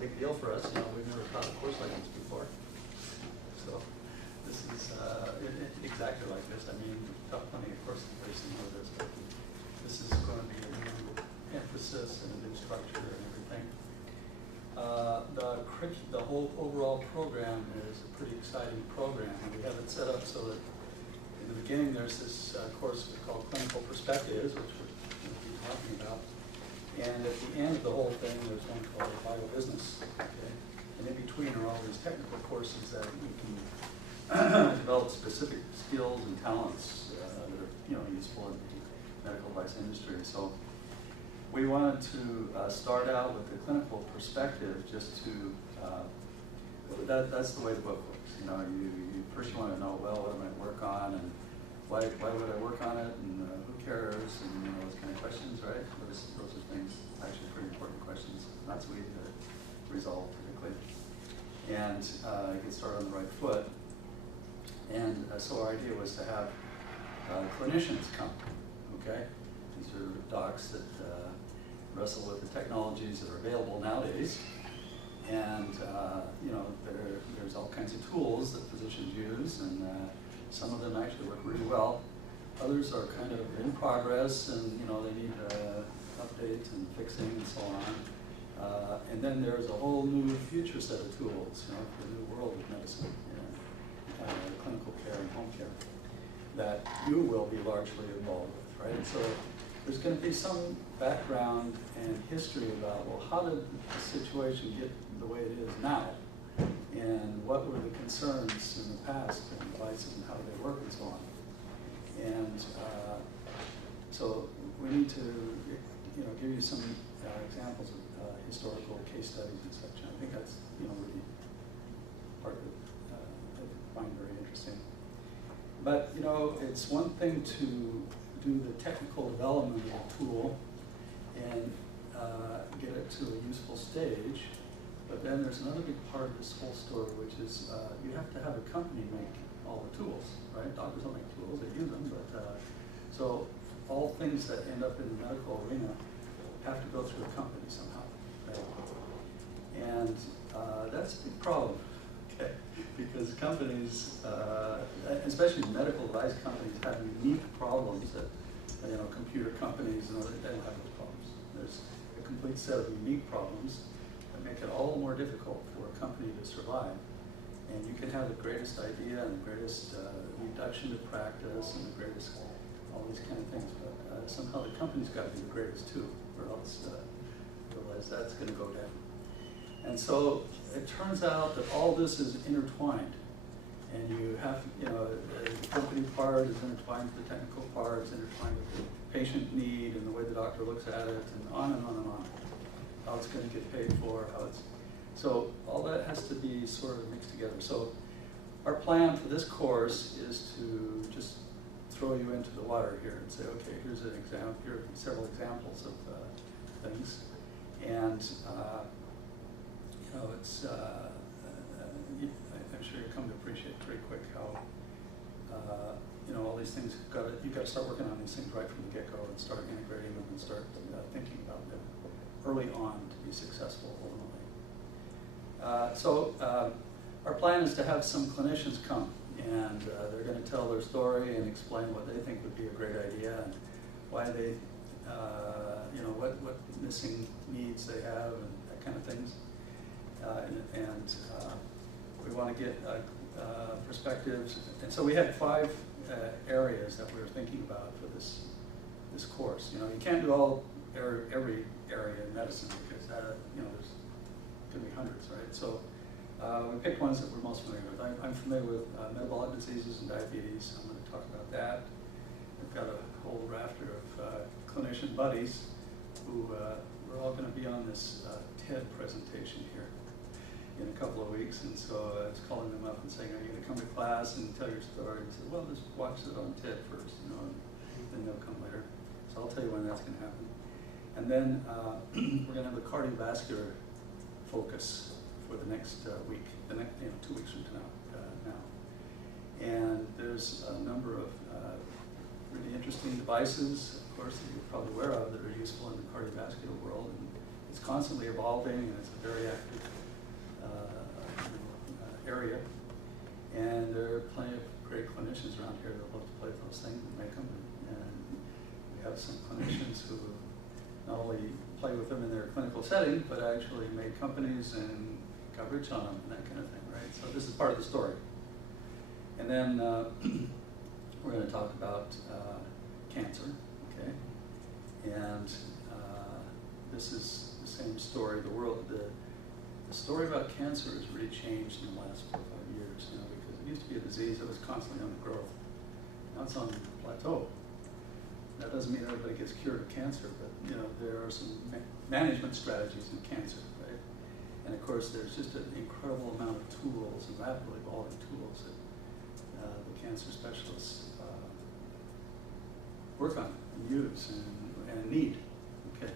big deal for us. You know, we've never taught a course like this before. So this is exactly like this. I mean, we've taught plenty of courses very similar to this, but this is going to be a new emphasis and a new structure and everything. The whole overall program is a pretty exciting program, and we have it set up so that in the beginning there's this course called Clinical Perspectives, which we'll be talking about, and at the end of the whole thing there's one called Vital Business. Okay? And in between are all these technical courses that we can develop specific skills and talents that are useful in the medical device industry. So we wanted to start out with the clinical perspective, just to that's the way the book works. You know, you first want to know, well, what am I work on, and why would I work on it, and who cares, and those kind of questions, right? Those are things, actually pretty important questions, not so easy to resolve typically. And get started on the right foot. And so our idea was to have clinicians come, okay? These are docs that wrestle with the technologies that are available nowadays. And there's all kinds of tools that physicians use, and some of them actually work really well. Others are kind of in progress, and they need updates and fixing and so on. And then there's a whole new future set of tools, for the new world of medicine, clinical care and home care, that you will be largely involved with, right? And so there's going to be some background and history about, well, how did the situation get the way it is now? And what were the concerns in the past and devices and how do they work and so on? And so we need to give you some examples of historical case studies and such. And I think that's really part of it that I find very interesting. But it's one thing to do the technical development of a tool and get it to a useful stage. But then there's another big part of this whole story, which is you have to have a company make all the tools, right? Doctors don't make tools, they use them, but so all things that end up in the medical arena have to go through a company somehow, right? And that's a big problem, okay? Because companies, especially medical device companies, have unique problems that computer companies and others, they don't have those problems. There's a complete set of unique problems that make it all more difficult for a company to survive. And you can have the greatest idea and the greatest reduction to practice and the greatest, all these kind of things, but somehow the company's got to be the greatest too, or else otherwise that's going to go down. And so it turns out that all this is intertwined. And you have, the company part is intertwined with the technical part, it's intertwined with the patient need and the way the doctor looks at it, and on and on and on. How it's going to get paid for, so all that has to be sort of mixed together. So our plan for this course is to just throw you into the water here and say, okay, here's an example, here are several examples of things. And, it's, I'm sure you'll come to appreciate pretty quick how, all these things, you've got to start working on these things right from the get-go and start integrating them and start thinking about them early on to be successful ultimately. So our plan is to have some clinicians come, and they're going to tell their story and explain what they think would be a great idea and why they, what missing needs they have and that kind of things. And we want to get perspectives. And so we had 5 areas that we were thinking about for this course. You can't do every area in medicine because there's going to be hundreds, right? So we picked ones that we're most familiar with. I'm familiar with metabolic diseases and diabetes. I'm going to talk about that. I've got a whole rafter of clinician buddies who we're all going to be on this TED presentation here in a couple of weeks, and so I was calling them up and saying, are you going to come to class and tell your story? And said, well, just watch it on TED first, and then they'll come later. So I'll tell you when that's going to happen. And then we're going to have a cardiovascular focus for the next week, the next 2 weeks from now. And there's a number of really interesting devices, of course, that you're probably aware of that are useful in the cardiovascular world, and it's constantly evolving, and it's a very active area. And there are plenty of great clinicians around here that love to play with those things and make them. And we have some clinicians who not only play with them in their clinical setting, but actually make companies and coverage on them and that kind of thing, right? So this is part of the story. And then we're going to talk about cancer, okay? And this is the same story. The story about cancer has really changed in the last 4 or 5 years, you know, because it used to be a disease that was constantly on the growth. Now it's on the plateau. That doesn't mean everybody gets cured of cancer, but you know, there are some management strategies in cancer, right? And of course, there's just an incredible amount of tools and rapidly evolving tools that the cancer specialists work on and use and need. Okay,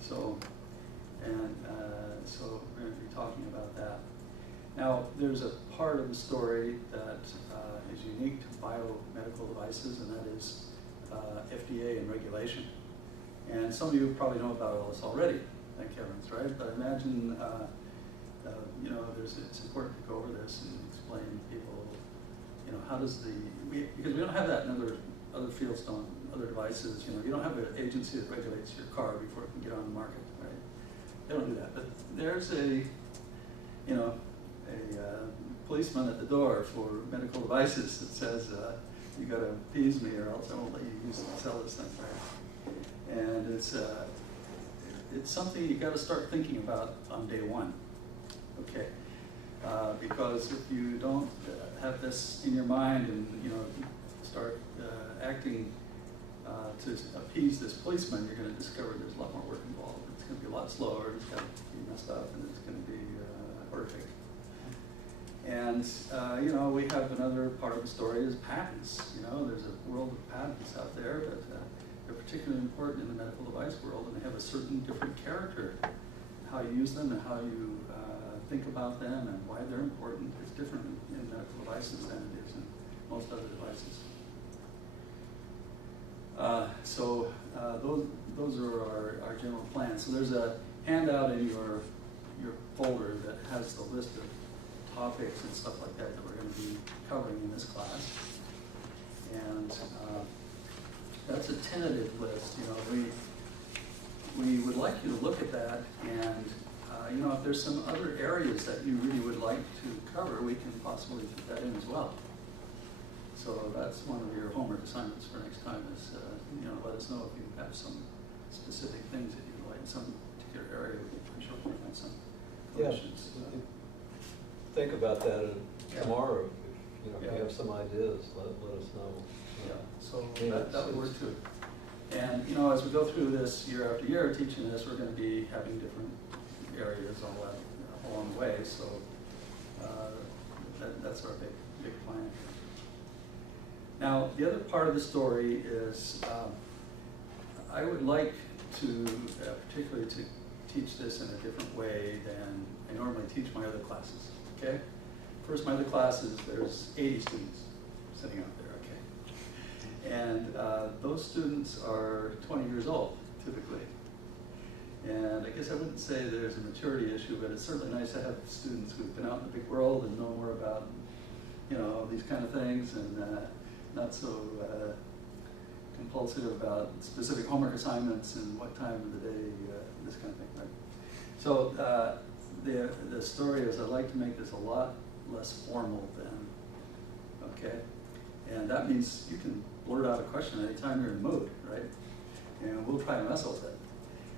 so so we're going to be talking about that. Now, there's a part of the story that is unique to biomedical devices, and that is FDA and regulation. And some of you probably know about all this already, thank heavens, right? But imagine, you know, it's important to go over this and explain to people, you know, how does because we don't have that in other fields, other devices. You know, you don't have an agency that regulates your car before it can get on the market, right? They don't do that. But there's a policeman at the door for medical devices that says, you got to appease me or else I won't let you sell this thing, right? And it's something you got to start thinking about on day one, okay? Because if you don't have this in your mind and you know start acting to appease this policeman, you're going to discover there's a lot more work involved. It's going to be a lot slower. It's got to be messed up, and it's going to be horrific. And you know, we have another part of the story is patents. You know, there's a world of patents out there, but they're particularly important in the medical device world, and they have a certain different character. How you use them and how you think about them and why they're important is different in medical devices than it is in most other devices. So those are our general plans. So there's a handout in your folder that has the list of topics and stuff like that we're going to be covering in this class. And that's a tentative list. You know, we would like you to look at that, and you know, if there's some other areas that you really would like to cover, we can possibly put that in as well. So that's one of your homework assignments for next time is, you know, let us know if you have some specific things that you'd like in some particular area. I'm sure we can find some questions. Yeah, think about that tomorrow. If you know, if you have some ideas, let us know. Yeah, so that would work too. And you know, as we go through this year after year teaching this, we're going to be having different areas all that along the way. So that's our big plan. Now, the other part of the story is I would like to particularly to teach this in a different way than I normally teach my other classes, okay? First, my other classes, there's 80 students sitting out there, okay? And those students are 20 years old, typically. And I guess I wouldn't say there's a maturity issue, but it's certainly nice to have students who've been out in the big world and know more about, you know, these kind of things, and not so compulsive about specific homework assignments and what time of the day, this kind of thing, right? So the story is I'd like to make this a lot less formal than, okay? And that means you can blurt out a question anytime you're in the mood, right? And we'll try and wrestle with it.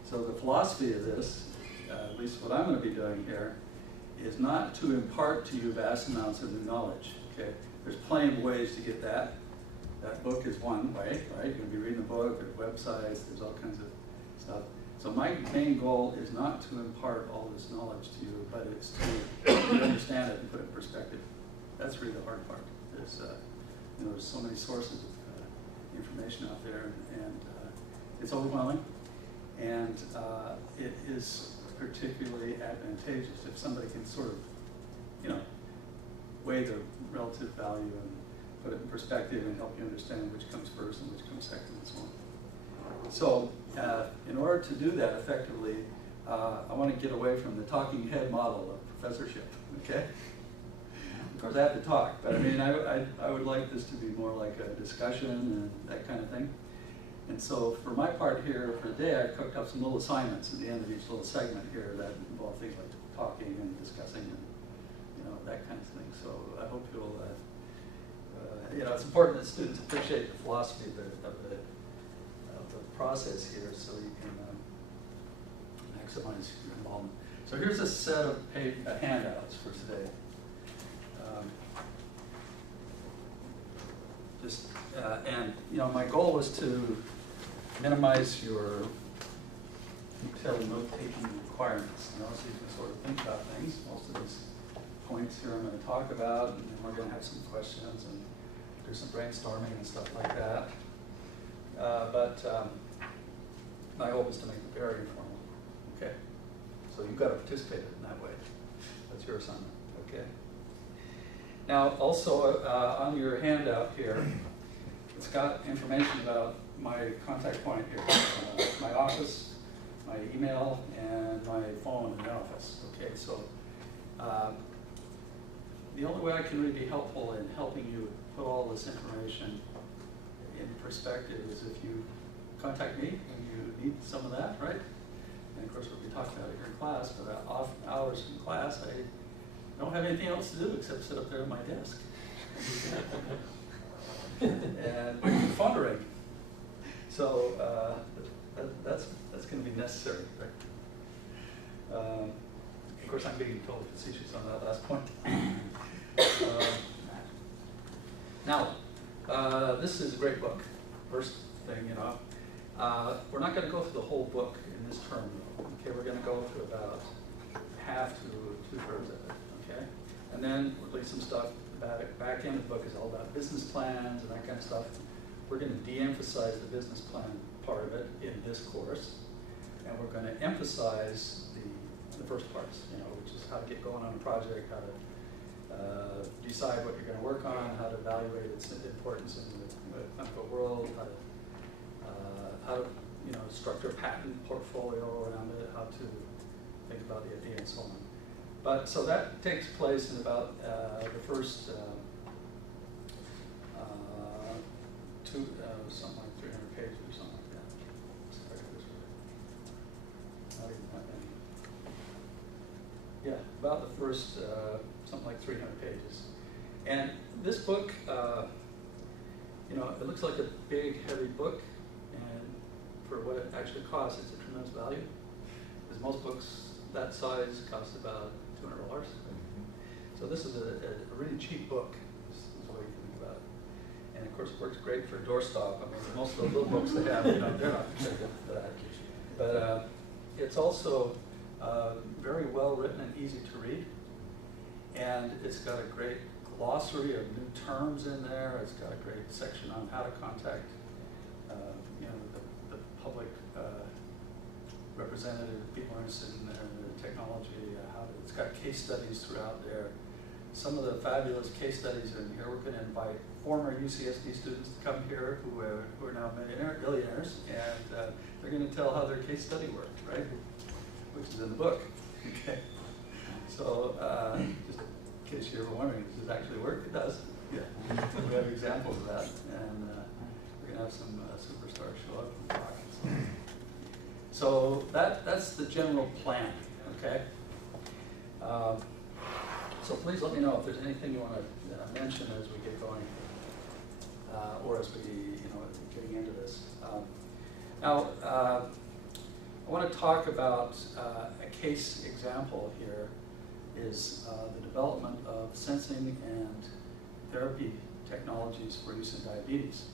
So the philosophy of this, at least what I'm going to be doing here, is not to impart to you vast amounts of new knowledge, okay? There's plenty of ways to get that. That book is one way, right? You're going to be reading the book, there's websites, there's all kinds of stuff. So my main goal is not to impart all this knowledge to you, but it's to understand it and put it in perspective. That's really the hard part. There's, you know, there's so many sources of information out there, and it's overwhelming. And it is particularly advantageous if somebody can sort of, you know, weigh the relative value and put it in perspective and help you understand which comes first and which comes second and so on. So in order to do that effectively, I want to get away from the talking head model of professorship, okay? Of course, I have to talk, but I mean, I would like this to be more like a discussion and that kind of thing. And so for my part here for the day, I've cooked up some little assignments at the end of each little segment here that involve things like talking and discussing and, you know, that kind of thing. So I hope you'll, you know, it's important that students appreciate the philosophy of the process here so you can maximize your involvement. So here's a set of handouts for today. And you know, my goal was to minimize your detailed note-taking requirements, you know, so you can sort of think about things. Most of these points here I'm going to talk about, and then we're going to have some questions and do some brainstorming and stuff like that. But my hope is to make it very informal. Okay, so you've got to participate in that way. That's your assignment. Okay. Now, also on your handout here, it's got information about my contact point here, my office, my email, and my phone in the office. Okay, so the only way I can really be helpful in helping you put all this information in perspective is if you contact me and you need some of that, right? And of course, we'll be talking about it here in class, but off hours in class, I don't have anything else to do except sit up there at my desk. And wait for the phone to ring. So that's going to be necessary, right? Of course, I'm being totally facetious on that last point. Now, this is a great book. First thing, you know, we're not going to go through the whole book in this term, though. Okay, we're going to go through about half to 2/3 of it. Okay, and then we'll leave some stuff. Back end of the book is all about business plans and that kind of stuff. We're going to de-emphasize the business plan part of it in this course, and we're going to emphasize the first parts, you know, which is how to get going on a project, how to decide what you're going to work on, how to evaluate its importance in the clinical world, how to you know, structure a patent portfolio around it, how to think about the idea and so on. But so that takes place in about the first something like 300 pages or something like that. Not even that many. Yeah, about the first something like 300 pages. And this book, you know, it looks like a big, heavy book, and for what it actually costs, it's a tremendous value. Because most books that size cost about $200. So this is a really cheap book, is the way you think about it. And of course it works great for a doorstop. I mean, most of the little books they have, you know, they're not very good for that. But it's also very well written and easy to read. And it's got a great glossary of new terms in there. It's got a great section on how to contact you know, the public representative, people interested in the technology. It's got case studies throughout there. Some of the fabulous case studies are in here. We're going to invite former UCSD students to come here who are now billionaires, and they're going to tell how their case study worked, right? Which is in the book. Okay. So just in case you're ever wondering, does it actually work? It does. Yeah. We have examples of that, and we're going to have some superstars show up and talk. So that's the general plan. Okay. So please let me know if there's anything you want to mention as we get going, or as we, you know, getting into this. Now, I want to talk about a case example here. Is the development of sensing and therapy technologies for use in diabetes.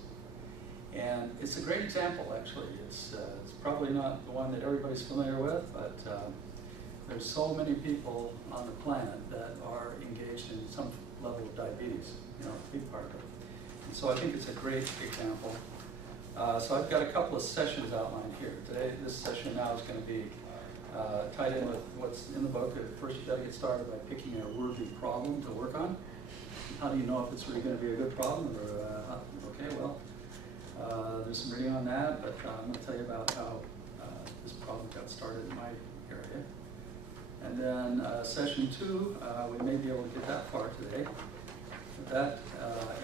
And it's a great example, actually. It's probably not the one that everybody's familiar with, but there's so many people on the planet that are engaged in some level of diabetes, you know, a big part of it. And so I think it's a great example. So I've got a couple of sessions outlined here. Today, this session now is going to be tied in with what's in the book. First, you've got to get started by picking a worthy problem to work on. How do you know if it's really going to be a good problem? Or, okay, well, there's some reading on that, but I'm going to tell you about how this problem got started in my area. And then session 2, we may be able to get that far today. That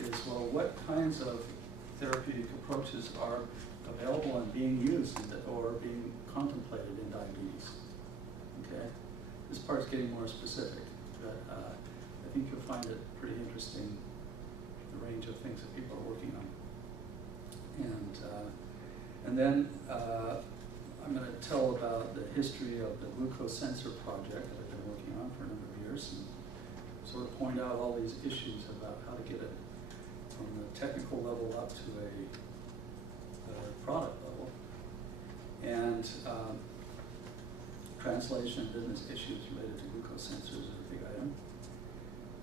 is, well, what kinds of therapeutic approaches are available and being used or being contemplated in diabetes. Okay? This part's getting more specific, but I think you'll find it pretty interesting, the range of things that people are working on. And then I'm going to tell about the history of the glucose sensor project that I've been working on for a number of years, and sort of point out all these issues about how to get it from the technical level up to a product level. And translation and business issues related to glucose sensors are a big item.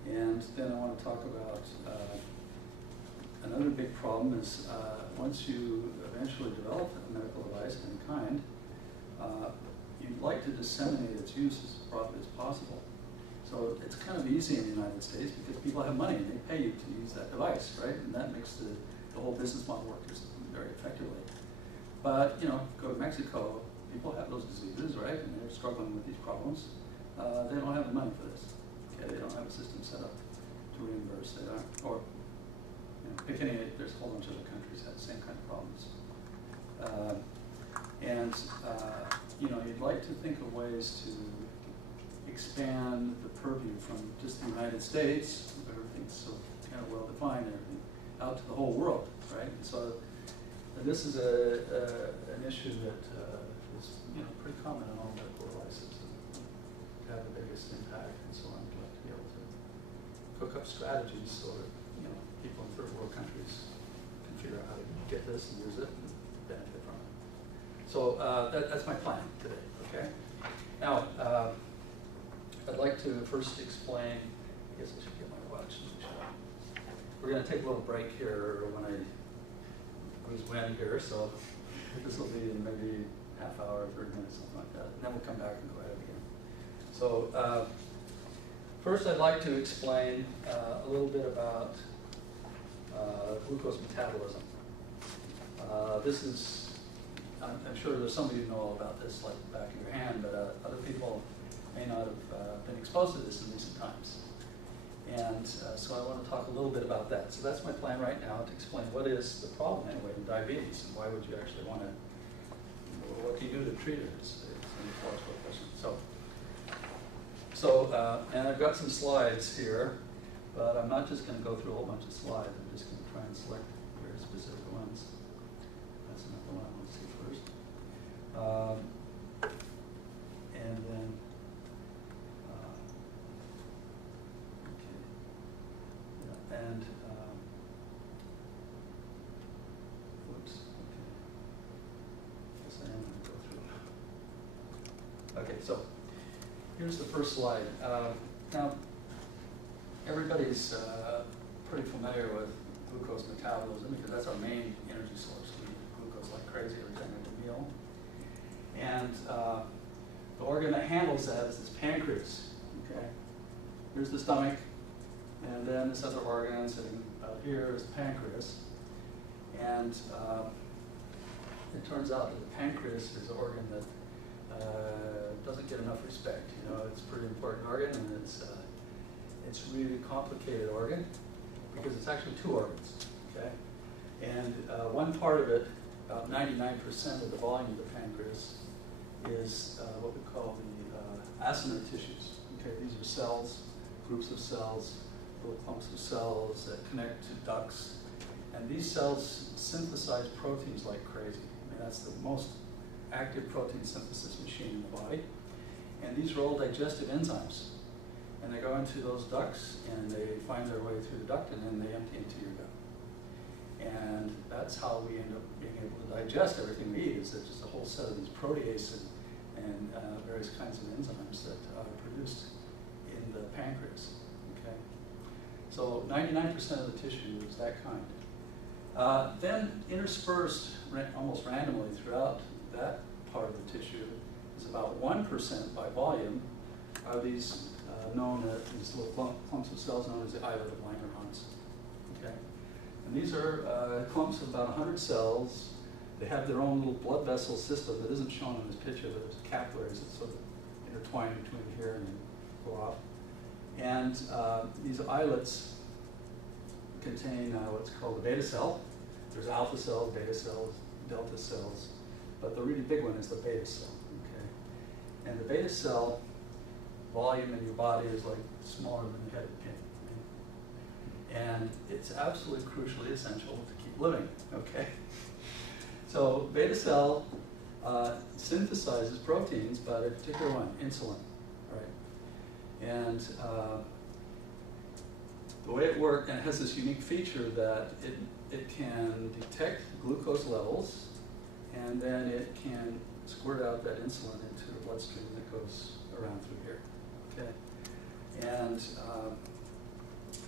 And then I want to talk about another big problem is once you eventually develop a medical device of any kind, you'd like to disseminate its use as broadly as possible. So it's kind of easy in the United States because people have money and they pay you to use that device, right? And that makes the whole business model work just very effectively. But, you know, go to Mexico, people have those diseases, right? And they're struggling with these problems. They don't have the money for this. Okay, they don't have a system set up to reimburse. They don't, or, you know, pick any, there's a whole bunch of other countries that have the same kind of problems. You know, you'd like to think of ways to expand the purview from just the United States, where everything's so kind of well defined, and everything, out to the whole world, right? And so this is an issue that is, you know, pretty common in all medical devices and to have the biggest impact. And so I'd like to be able to cook up strategies so that, you know, people in third world countries can figure out how to get this and use it and benefit from it. So that's my plan today, okay? Now, I'd like to first explain, I guess I should get my watch. We're going to take a little break here when I lose wind here, so this will be in maybe half hour, 30 minutes, something like that. And then we'll come back and go ahead again. So first I'd like to explain a little bit about glucose metabolism. This is, I'm sure there's some of you know all about this like the back of your hand, but other people may not have been exposed to this in recent times. And so I want to talk a little bit about that. So that's my plan right now, to explain what is the problem anyway in diabetes, and why would you actually want to, what do you do to treat it? It's an intellectual question. And I've got some slides here, but I'm not just going to go through a whole bunch of slides. I'm just going to try and select very specific ones. That's not the one I want to see first. And then, okay. Yeah, and, whoops, okay. Guess I am going to go through. Okay, so here's the first slide. Now, everybody's pretty familiar with glucose metabolism because that's our main energy source. We eat glucose like crazy every time we have a meal. And the organ that handles that is this pancreas. Okay, here's the stomach, and then this other organ sitting out here is the pancreas. And it turns out that the pancreas is an organ that doesn't get enough respect. You know, it's a pretty important organ, and it's a really complicated organ because it's actually two organs. Okay, and one part of it, about 99% of the volume of the pancreas, is what we call the Assam Tissues. Okay, these are cells, groups of cells, little clumps of cells that connect to ducts, and these cells synthesize proteins like crazy. I mean, that's the most active protein synthesis machine in the body. And these are all digestive enzymes. And they go into those ducts and they find their way through the duct and then they empty into your gut. And that's how we end up being able to digest everything we eat, is that just a whole set of these protease and various kinds of enzymes that are produced in the pancreas. Okay? So 99% of the tissue is that kind. Then interspersed almost randomly throughout that part of the tissue is about 1% by volume are these these little clumps of cells known as the islet of Langerhans. Okay, and these are clumps of about 100 cells. They have their own little blood vessel system that isn't shown in this picture, but there's capillaries that sort of intertwine between here and then go off. And these islets contain what's called the beta cell. There's alpha cells, beta cells, delta cells, but the really big one is the beta cell. Okay, and the beta cell volume in your body is like smaller than the head of a pin, and it's absolutely crucially essential to keep living. Okay, so beta cell synthesizes proteins, but a particular one, insulin, right? And the way it works, and it has this unique feature that it can detect glucose levels, and then it can squirt out that insulin into the bloodstream that goes around through here. Okay, and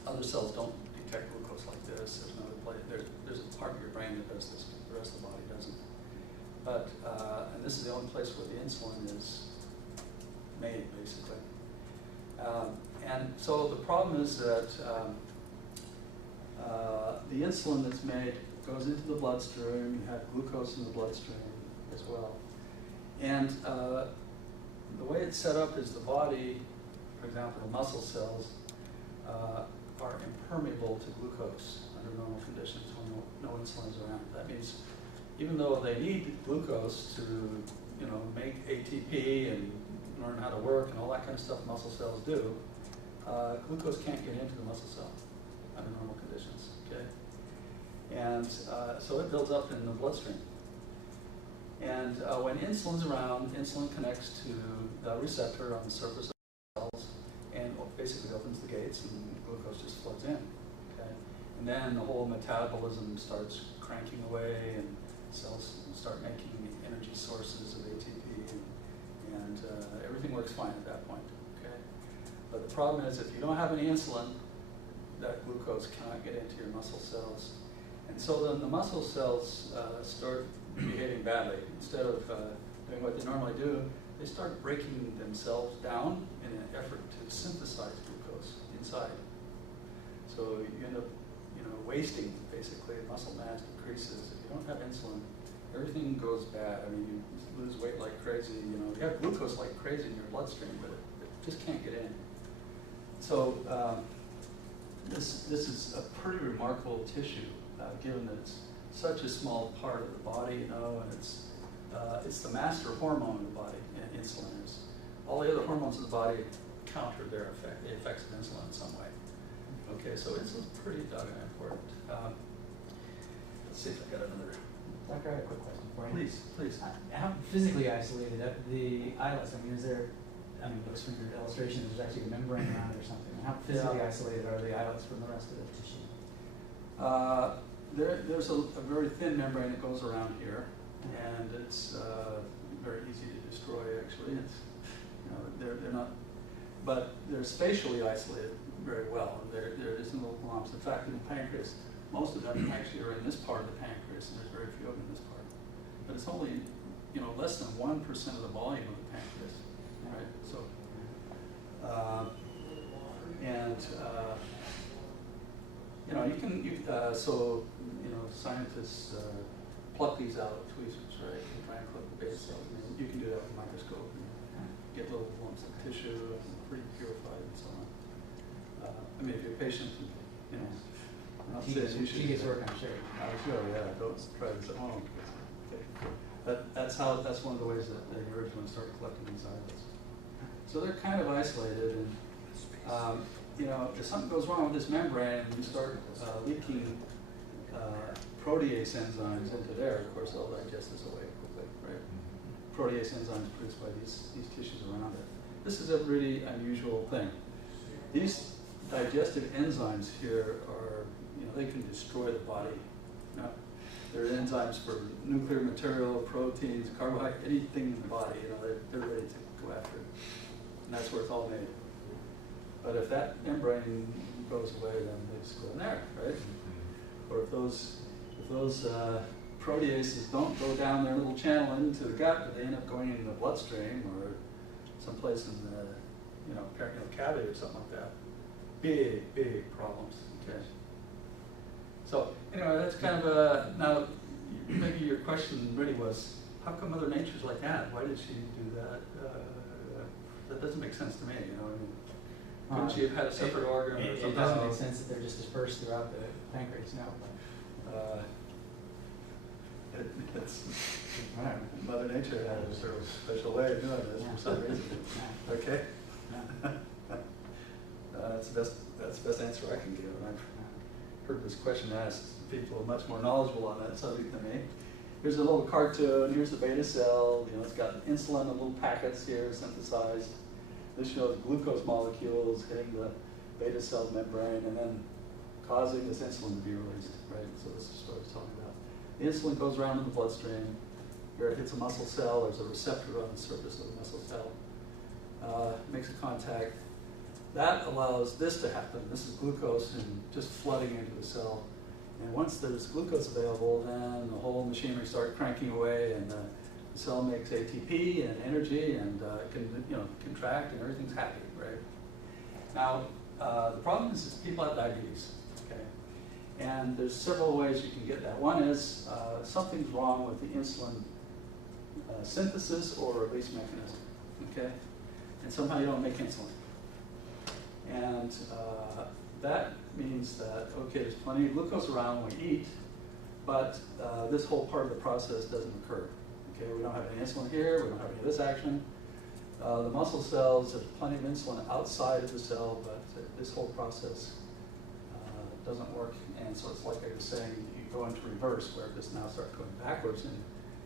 other cells don't detect glucose like this. There's another place. There's a part of your brain that does this. The rest of the body doesn't. But and this is the only place where the insulin is made, basically. And so the problem is that the insulin that's made goes into the bloodstream. You have glucose in the bloodstream as well. And the way it's set up is the body, for example, the muscle cells, are impermeable to glucose under normal conditions when no insulin is around. That means even though they need glucose to, you know, make ATP and learn how to work and all that kind of stuff muscle cells do, glucose can't get into the muscle cell under normal conditions, okay? And so it builds up in the bloodstream. And when insulin's around, insulin connects to the receptor on the surface of the cells and basically opens the gates and glucose just floods in, okay? And then the whole metabolism starts cranking away and cells start making energy sources of ATP and everything works fine at that point, okay? But the problem is if you don't have any insulin, that glucose cannot get into your muscle cells. And so then the muscle cells start behaving badly. Instead of doing what they normally do, they start breaking themselves down in an effort to synthesize glucose inside. So you end up, you know, wasting, basically. Muscle mass decreases. If you don't have insulin, everything goes bad. I mean, you lose weight like crazy. You know, you have glucose like crazy in your bloodstream, but it just can't get in. So this is a pretty remarkable tissue, given that it's such a small part of the body, you know, and it's the master hormone of the body, and insulin is. All the other hormones of the body counter the effects of insulin in some way. Okay, so insulin's pretty doggone important. Let's see if I got another. Doctor, I have a quick question for you. Please. How physically isolated the islets? I mean, is there? I mean, it looks from your illustration, there's actually a membrane around it or something. How physically isolated are the islets from the rest of the tissue? There's a very thin membrane that goes around here, and it's very easy to destroy. Actually, it's, you know, they're not, but they're spatially isolated very well. There isn't little clumps. In fact, in the pancreas, most of them actually are in this part of the pancreas, and there's very few of them in this part. But it's only, you know, less than 1% of the volume of the pancreas, right? So, you know, so, you know, scientists pluck these out of tweezers, right? And try and collect the beta cells. I mean, you can do that with a microscope and get little lumps of tissue, pretty purified and so on. I mean, if you're a patient, you know, I'm not saying you should. She gets work, I'm sure. Sure, yeah. Don't try this at home. Okay. But that's one of the ways that they originally started collecting these islets. So they're kind of isolated, and you know, if something goes wrong with this membrane and you start leaking protease enzymes into there, of course they'll digest this away quickly, right? Protease enzymes produced by these tissues around it. This is a really unusual thing. These digestive enzymes here are, you know, they can destroy the body. You know, they're enzymes for nuclear material, proteins, carbohydrates, anything in the body. You know, they're ready to go after it, and that's where it's all made. But if that membrane goes away, then they just go in there, right? Or if those proteases don't go down their little channel into the gut, but they end up going into the bloodstream or someplace in the, you know, peritoneal cavity or something like that. Big problems. Okay. So anyway, that's kind of now maybe your question really was, how come Mother Nature's like that? Why did she do that? that doesn't make sense to me, you know, I mean, couldn't you have had a separate organ or It something? doesn't make sense that they're just dispersed throughout the pancreas, no. It's, Whatever. Mother Nature had a sort of special way of doing this for some reason. Yeah. Okay? Yeah. That's the best answer I can give. And I've heard this question asked people much more knowledgeable on that subject than me. Here's a little cartoon, here's the beta cell, you know, it's got insulin in little packets here synthesized. This shows glucose molecules hitting the beta cell membrane and then causing this insulin to be released, right? So this is what I was talking about. The insulin goes around in the bloodstream. Here it hits a muscle cell, there's a receptor on the surface of the muscle cell. Makes a contact. That allows this to happen. This is glucose and just flooding into the cell. And once there's glucose available, then the whole machinery starts cranking away, and the cell makes ATP and energy, and it can, you know, contract, and everything's happy, right? Now, the problem is people have diabetes, okay? And there's several ways you can get that. One is something's wrong with the insulin synthesis or release mechanism, okay? And somehow you don't make insulin. And that means that, okay, there's plenty of glucose around when we eat, but this whole part of the process doesn't occur. Okay, we don't have any insulin here, we don't have any of this action. The muscle cells, there's plenty of insulin outside of the cell, but this whole process doesn't work. And so it's like I was saying, you go into reverse, where this now starts going backwards in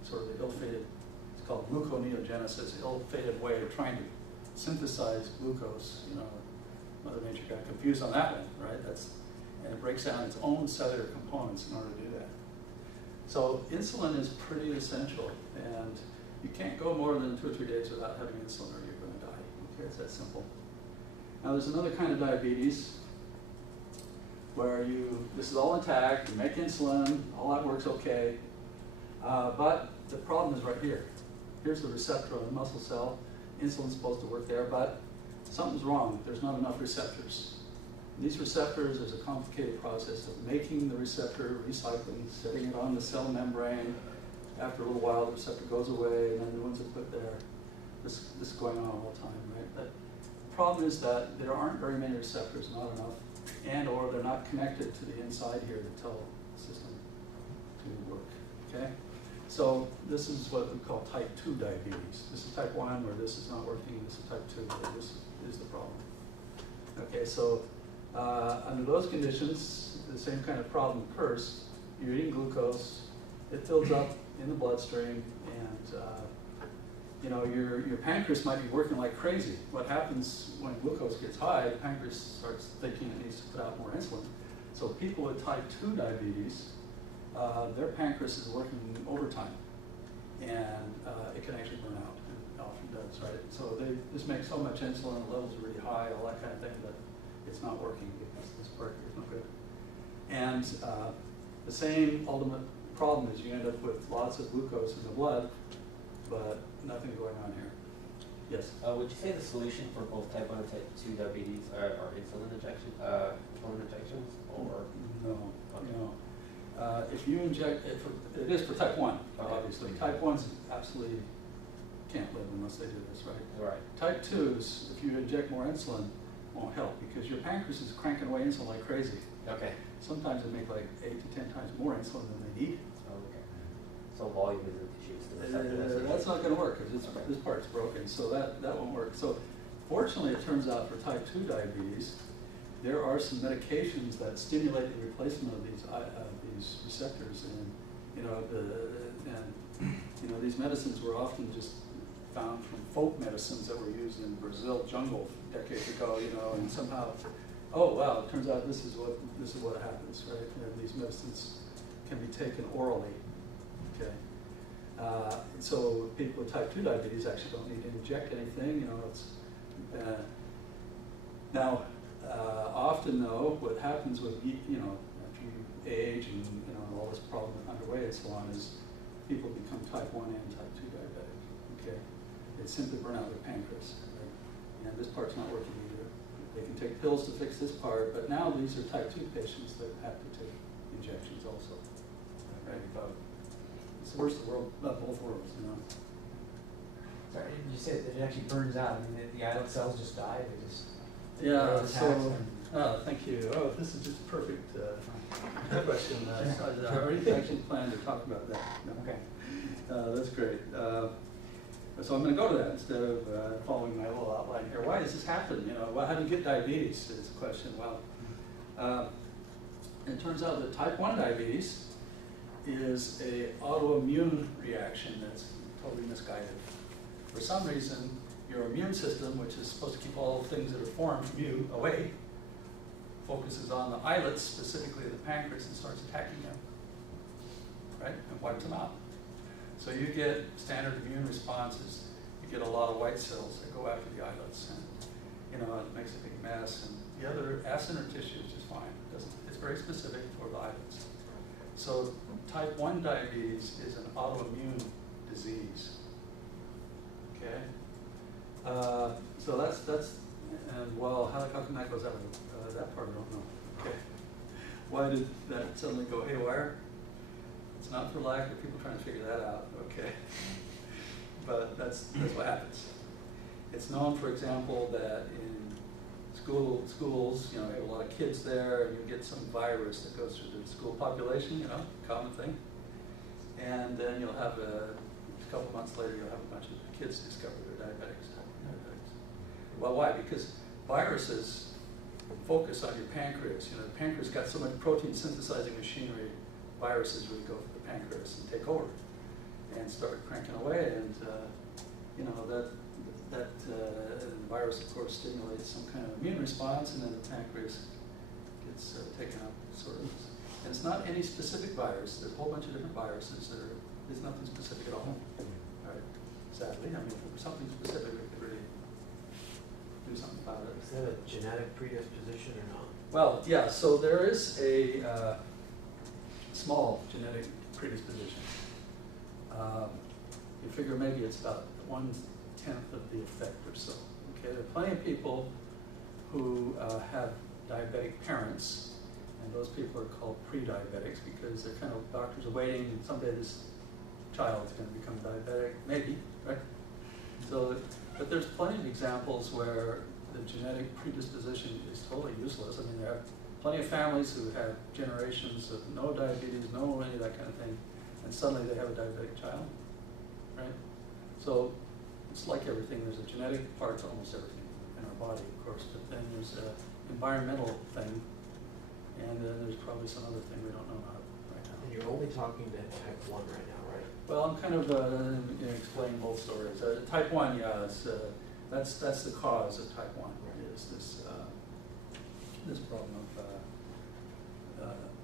sort of the ill-fated, it's called gluconeogenesis, ill-fated way of trying to synthesize glucose, you know. Mother Nature got confused on that one, right? And it breaks down its own cellular components in order to do that. So insulin is pretty essential, and you can't go more than 2 or 3 days without having insulin or you're going to die. Okay, it's that simple. Now there's another kind of diabetes where this is all intact, you make insulin, all that works okay, but the problem is right here. Here's the receptor on the muscle cell. Insulin's supposed to work there, but something's wrong. There's not enough receptors. These receptors, there's a complicated process of making the receptor, recycling, setting it on the cell membrane. After a little while, the receptor goes away, and then new ones are put there. This is going on all the time, right? But the problem is that there aren't very many receptors, not enough, and or they're not connected to the inside here to tell the system to work, okay? So this is what we call type 2 diabetes. This is type 1 where this is not working, this is type 2 where this is the problem. Okay, so under those conditions, the same kind of problem occurs. You're eating glucose, it fills up in the bloodstream, and you know, your pancreas might be working like crazy. What happens when glucose gets high, the pancreas starts thinking it needs to put out more insulin. So people with type 2 diabetes, their pancreas is working overtime, and it can actually burn out, and it often does, right? So they just make so much insulin, the levels are really high, all that kind of thing, but it's not working because this part here is not good. And the same ultimate problem is you end up with lots of glucose in the blood, but nothing going on here. Yes? Would you say the solution for both type 1 and type 2 diabetes are insulin injections, or? No, Okay. no. If you inject, it is for type 1, Okay. obviously. Type 1s absolutely can't live unless they do this, right? Right. Type 2s, if you inject more insulin, won't help because your pancreas is cranking away insulin like crazy. Okay. Sometimes they make like 8 to 10 times more insulin than they need. Okay. So volume is an issue. It's the receptor That's not going to work because this part's broken, so that won't work. So fortunately, it turns out for type 2 diabetes, there are some medications that stimulate the replacement of these receptors, and these medicines were often just found from folk medicines that were used in Brazil jungle decades ago, and somehow, oh wow, it turns out this is what happens, right? These medicines can be taken orally, okay? So people with type 2 diabetes actually don't need to inject anything, now, often though, what happens with, after you age and, all this problem underway and so on is people become type 1 and type 2 diabetic, okay? They simply burn out their pancreas, right? And this part's not working either. They can take pills to fix this part, but now these are type 2 patients that have to take injections also, right? It's the worst of both worlds, Sorry, you said that it actually burns out. I mean, the islet cells just die. They just Yeah, they're attacked so, and- thank you. Oh, this is just perfect question. I already actually planned to talk about that. No. Okay. That's great. So I'm going to go to that instead of following my little outline here. Why does this happen? You know, how do you get diabetes is the question. Well, it turns out that type 1 diabetes is a autoimmune reaction that's totally misguided. For some reason, your immune system, which is supposed to keep all things that are foreign from you away, focuses on the islets, specifically the pancreas, and starts attacking them, right? And wipes them out. So you get standard immune responses. You get a lot of white cells that go after the islets, and you know it makes a big mess. And the other Assam Tissues is just fine. It's very specific for the islets. So type 1 diabetes is an autoimmune disease. Okay. So that's and well, how come that goes out of that part? I don't know. Okay. Why did that suddenly go haywire? It's not for lack of people trying to figure that out, okay? But that's what happens. It's known, for example, that in schools, you know, you have a lot of kids there, and you get some virus that goes through the school population, you know, common thing. And then you'll have a couple months later, you'll have a bunch of kids discover they're diabetics. Well, why? Because viruses focus on your pancreas. You know, the pancreas got so much protein synthesizing machinery. Viruses really go for the pancreas and take over and start cranking away, and you know that the virus of course stimulates some kind of immune response, and then the pancreas gets taken up, sort of. And it's not any specific virus. There's a whole bunch of different viruses that are. There's nothing specific at all. All right. Sadly, I mean, if there was something specific, we could really do something about it. Is that a genetic predisposition or not? Well, yeah. So there is a small genetic predisposition. You figure maybe it's about 1/10 of the effect or so. Okay, there are plenty of people who have diabetic parents, and those people are called pre-diabetics because they're kind of doctors are waiting, and someday this child is going to become diabetic, maybe, right? So, but there's plenty of examples where the genetic predisposition is totally useless. I mean, there are plenty of families who have generations of no diabetes, no any of that kind of thing, and suddenly they have a diabetic child, right? So it's like everything. There's a genetic part to almost everything in our body, of course, but then there's an environmental thing, and then there's probably some other thing we don't know about right now. And you're only talking to type 1 right now, right? Well, I'm kind of explaining both stories. Type 1, yeah, that's the cause of type 1, is this problem of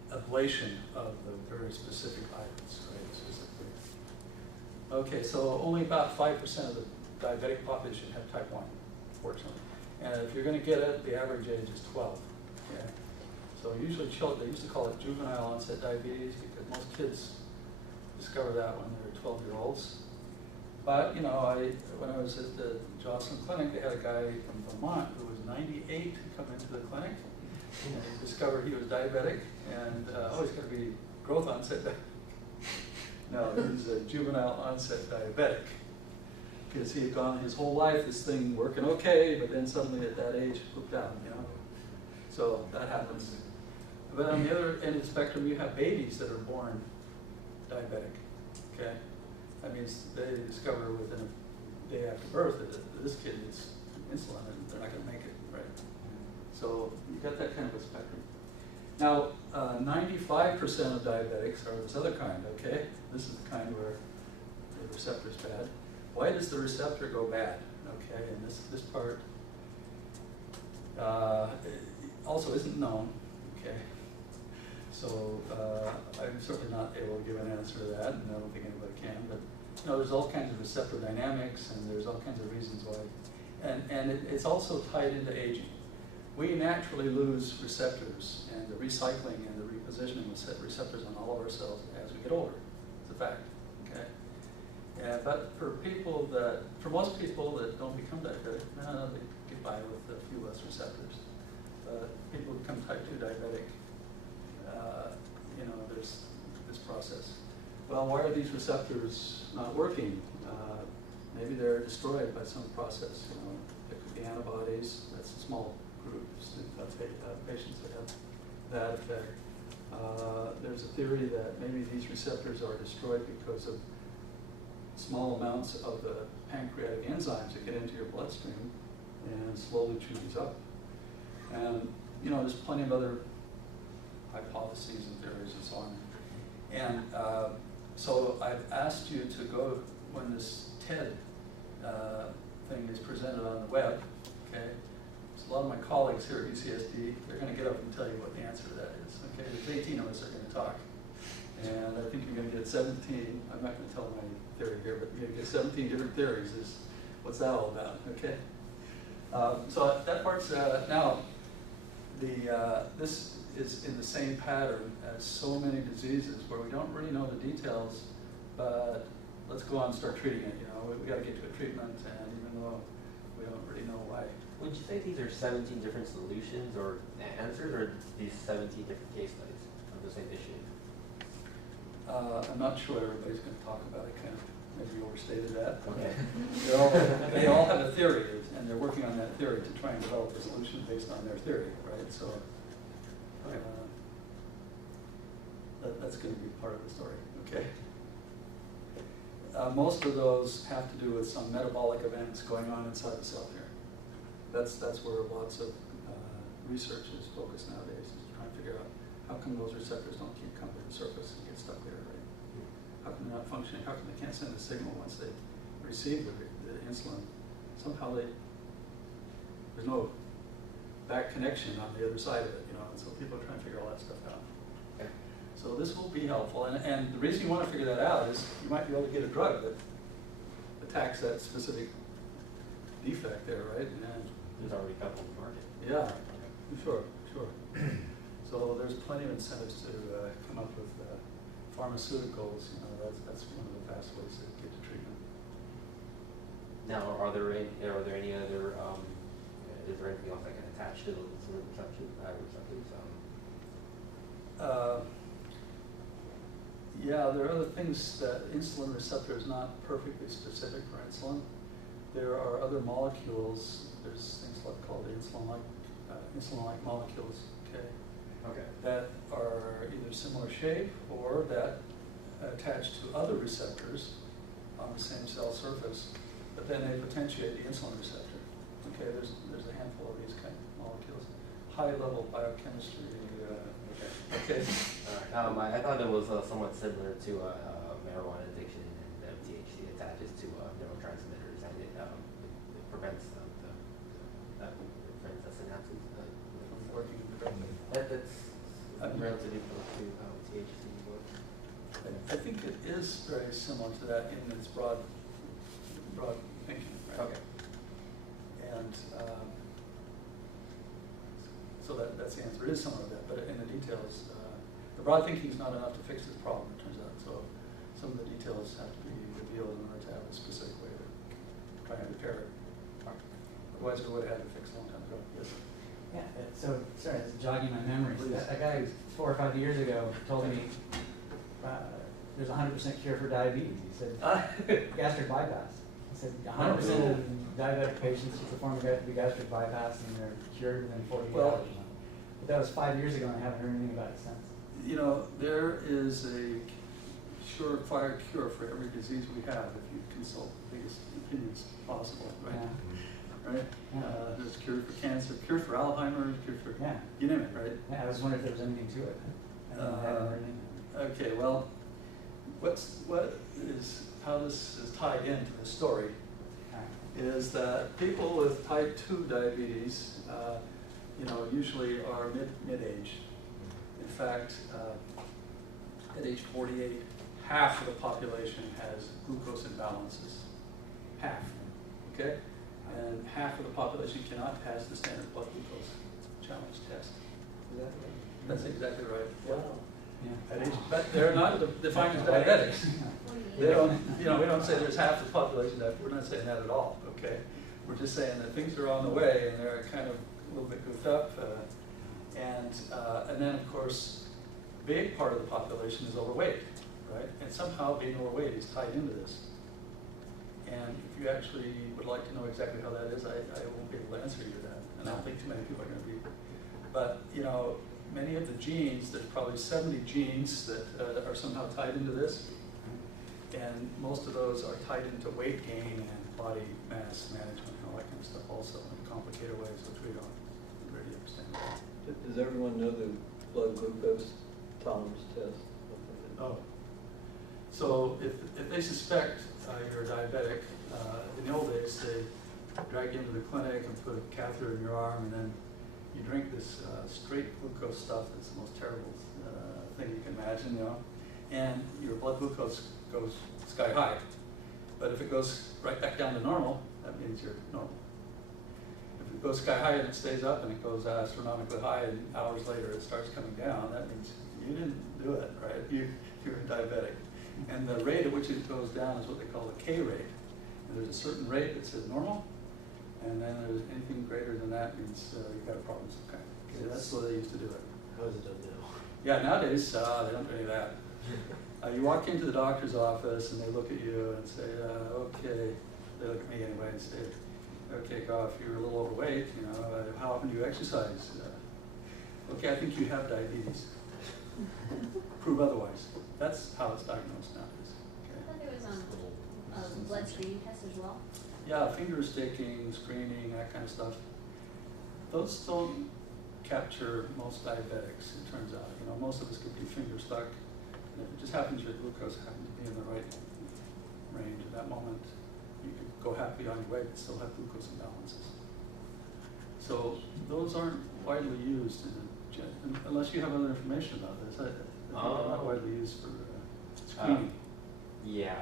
ablation of the very specific islets, right, specifically. Okay, so only about 5% of the diabetic population have type 1, fortunately. And if you're going to get it, the average age is 12. Okay? So usually children, they used to call it juvenile onset diabetes because most kids discover that when they're 12-year-olds. But, you know, when I was at the Jocelyn Clinic, they had a guy from Vermont who was 98 come into the clinic. And he discovered he was diabetic, and he's going to be growth onset diabetic. No, he's a juvenile onset diabetic. Because he had gone his whole life, this thing working okay, but then suddenly at that age, pooped out, you know. So that happens. But on the other end of the spectrum, you have babies that are born diabetic, okay? That means they discover within a day after birth that this kid needs insulin and they're not going to make it, right? So you got that kind of a spectrum. Now, 95% of diabetics are this other kind, okay? This is the kind where the receptor is bad. Why does the receptor go bad? Okay, and this part also isn't known, okay? So I'm certainly not able to give an answer to that, and I don't think anybody can, but you know, there's all kinds of receptor dynamics, and there's all kinds of reasons why. And it's also tied into aging. We naturally lose receptors, and the recycling and the repositioning of receptors on all of our cells as we get older. It's a fact, okay? But for most people that don't become diabetic, they get by with a few less receptors. People who become type 2 diabetic, you know, there's this process. Well, why are these receptors not working? maybe they're destroyed by some process, you know. It could be antibodies, that's a small group, let's say patients that have that effect. There's a theory that maybe these receptors are destroyed because of small amounts of the pancreatic enzymes that get into your bloodstream and slowly chew these up. And, you know, there's plenty of other hypotheses and theories and so on. And so I've asked you to go when this TED thing is presented on the web, okay? So a lot of my colleagues here at UCSD, they're gonna get up and tell you what the answer to that is, okay? There's 18 of us that are gonna talk. And I think you're gonna get 17, I'm not gonna tell my theory here, but you're gonna get 17 different theories is what's that all about, okay? So that part's, now, this is in the same pattern as so many diseases where we don't really know the details, but let's go on and start treating it, you know, we gotta get to a treatment, and even though we don't really know why. Would you say these are 17 different solutions or answers, or these 17 different case studies of the same issue? I'm not sure everybody's gonna talk about it, kind of maybe overstated that. Okay. They all have a theory, and they're working on that theory to try and develop a solution based on their theory, right? So that's going to be part of the story, okay? Most of those have to do with some metabolic events going on inside the cell here. That's where lots of research is focused nowadays, is trying to figure out how come those receptors don't keep coming to the surface and get stuck there, right? How come they're not functioning? How come they can't send a signal once they receive the insulin? Somehow there's no back connection on the other side of it, you know, and so people are trying to figure all that stuff out. Okay. So this will be helpful, and the reason you want to figure that out is you might be able to get a drug that attacks that specific defect there, right? And There's already a couple on the market. yeah, sure. So there's plenty of incentives to come up with pharmaceuticals, you know, that's one of the fast ways to get to treatment. Now, are there any other, is there anything else that can attach to the insulin receptors? Yeah, there are other things that insulin receptor is not perfectly specific for insulin. There are other molecules, there's things called insulin-like molecules, okay? Okay. That are either similar shape or that attach to other receptors on the same cell surface, but then they potentiate the insulin receptor. Okay, there's a handful of these kind of molecules. High-level biochemistry. Okay. All right. I thought it was somewhat similar to marijuana addiction, and THC attaches to neurotransmitters, and it prevents the synapses. Working directly. That's relatively close to how THC works. I think it is very similar to that in its broad thinking. Right? Okay. And so that's the answer. It is similar to that, but in the details, the broad thinking is not enough to fix this problem, it turns out. So some of the details have to be revealed in order to have a specific way to try and repair it. Otherwise, we would have had it fixed a long time ago. Yes. Yeah, so, sorry, it's jogging my memory. Please. A guy 4 or 5 years ago told me there's a 100% cure for diabetes. He said, gastric bypass. He said 100% of diabetic patients who perform the gastric bypass and they're cured within 48 hours. But that was 5 years ago and I haven't heard anything about it since. You know, there is a surefire cure for every disease we have if you consult the biggest opinions possible, right? Yeah. Right? Yeah. There's cure for cancer, cure for Alzheimer's, cure for, Yeah. you name it, right? Yeah, I was wondering if there was anything to it. I haven't heard anything. Okay, well, how this is tied into the story is that people with type 2 diabetes, you know, usually are mid-age. In fact, at age 48, half of the population has glucose imbalances. Half, okay? And half of the population cannot pass the standard blood glucose challenge test. Is that right? That's exactly right. Wow. Yeah. At age, but they're not defined as diabetics. They don't, you know, we don't say there's half the population that, we're not saying that at all, okay? We're just saying that things are on the way and they're kind of a little bit goofed up. And then, of course, a big part of the population is overweight, right? And somehow being overweight is tied into this. And if you actually would like to know exactly how that is, I won't be able to answer you that. And I don't think too many people are going to be. But, you know, many of the genes, there's probably 70 genes that are somehow tied into this. And most of those are tied into weight gain and body mass management and all that kind of stuff also in complicated ways, which we don't really understand. Does everyone know the blood glucose tolerance test? Oh. So if they suspect you're diabetic, in the old days they drag you into the clinic and put a catheter in your arm, and then you drink this straight glucose stuff. It's the most terrible thing you can imagine, you know. And your blood glucose goes sky high. But if it goes right back down to normal, that means you're normal. If it goes sky high and it stays up and it goes astronomically high and hours later it starts coming down, that means you didn't do it, right? You're diabetic. And the rate at which it goes down is what they call the K rate. And there's a certain rate that says normal, and then there's anything greater than that means you've got a problem. Okay, that's the way they used to do it. How is it done now? Yeah, nowadays they don't do any of that. You walk into the doctor's office and they look at you and say, okay, they look at me anyway and say, okay, Goff, you're a little overweight, you know, how often do you exercise? Okay, I think you have diabetes. Prove otherwise. That's how it's diagnosed nowadays. I thought there was a blood screening test as well. Yeah, finger sticking, screening, that kind of stuff. Those don't capture most diabetics, it turns out. You know, most of us could be finger stuck. And if it just happens your glucose happens to be in the right range at that moment, you could go happy on your way but still have glucose imbalances. So those aren't widely used unless you have other information about this. I think they're not widely used for screening. Yeah,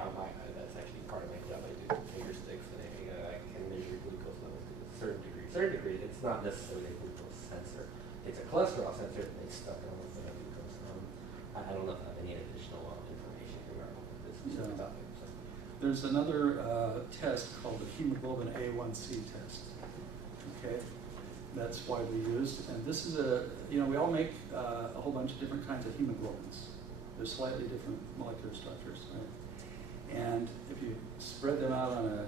that's actually part of my job. I do finger sticks, and I can measure glucose levels to a certain degree. Certain degree, it's not necessarily a glucose sensor. It's a cholesterol sensor that it's stuck on with the glucose. I don't know if I have any additional information regarding this specific topic. So. There's another test called the hemoglobin A1C test. Okay, that's widely used, and this is we all make a whole bunch of different kinds of hemoglobins. There's slightly different molecular structures, right? And if you spread them out on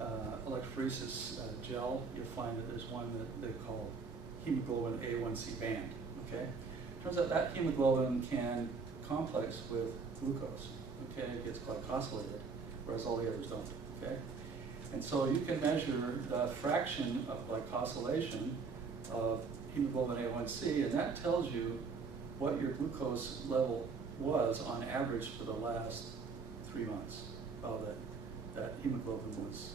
a electrophoresis gel, you'll find that there's one that they call hemoglobin A1C band. Okay, turns out that hemoglobin can complex with glucose. Okay, it gets glycosylated, whereas all the others don't. Okay, and so you can measure the fraction of glycosylation of hemoglobin A1C, and that tells you what your glucose level was on average for the last 3 months while that hemoglobin was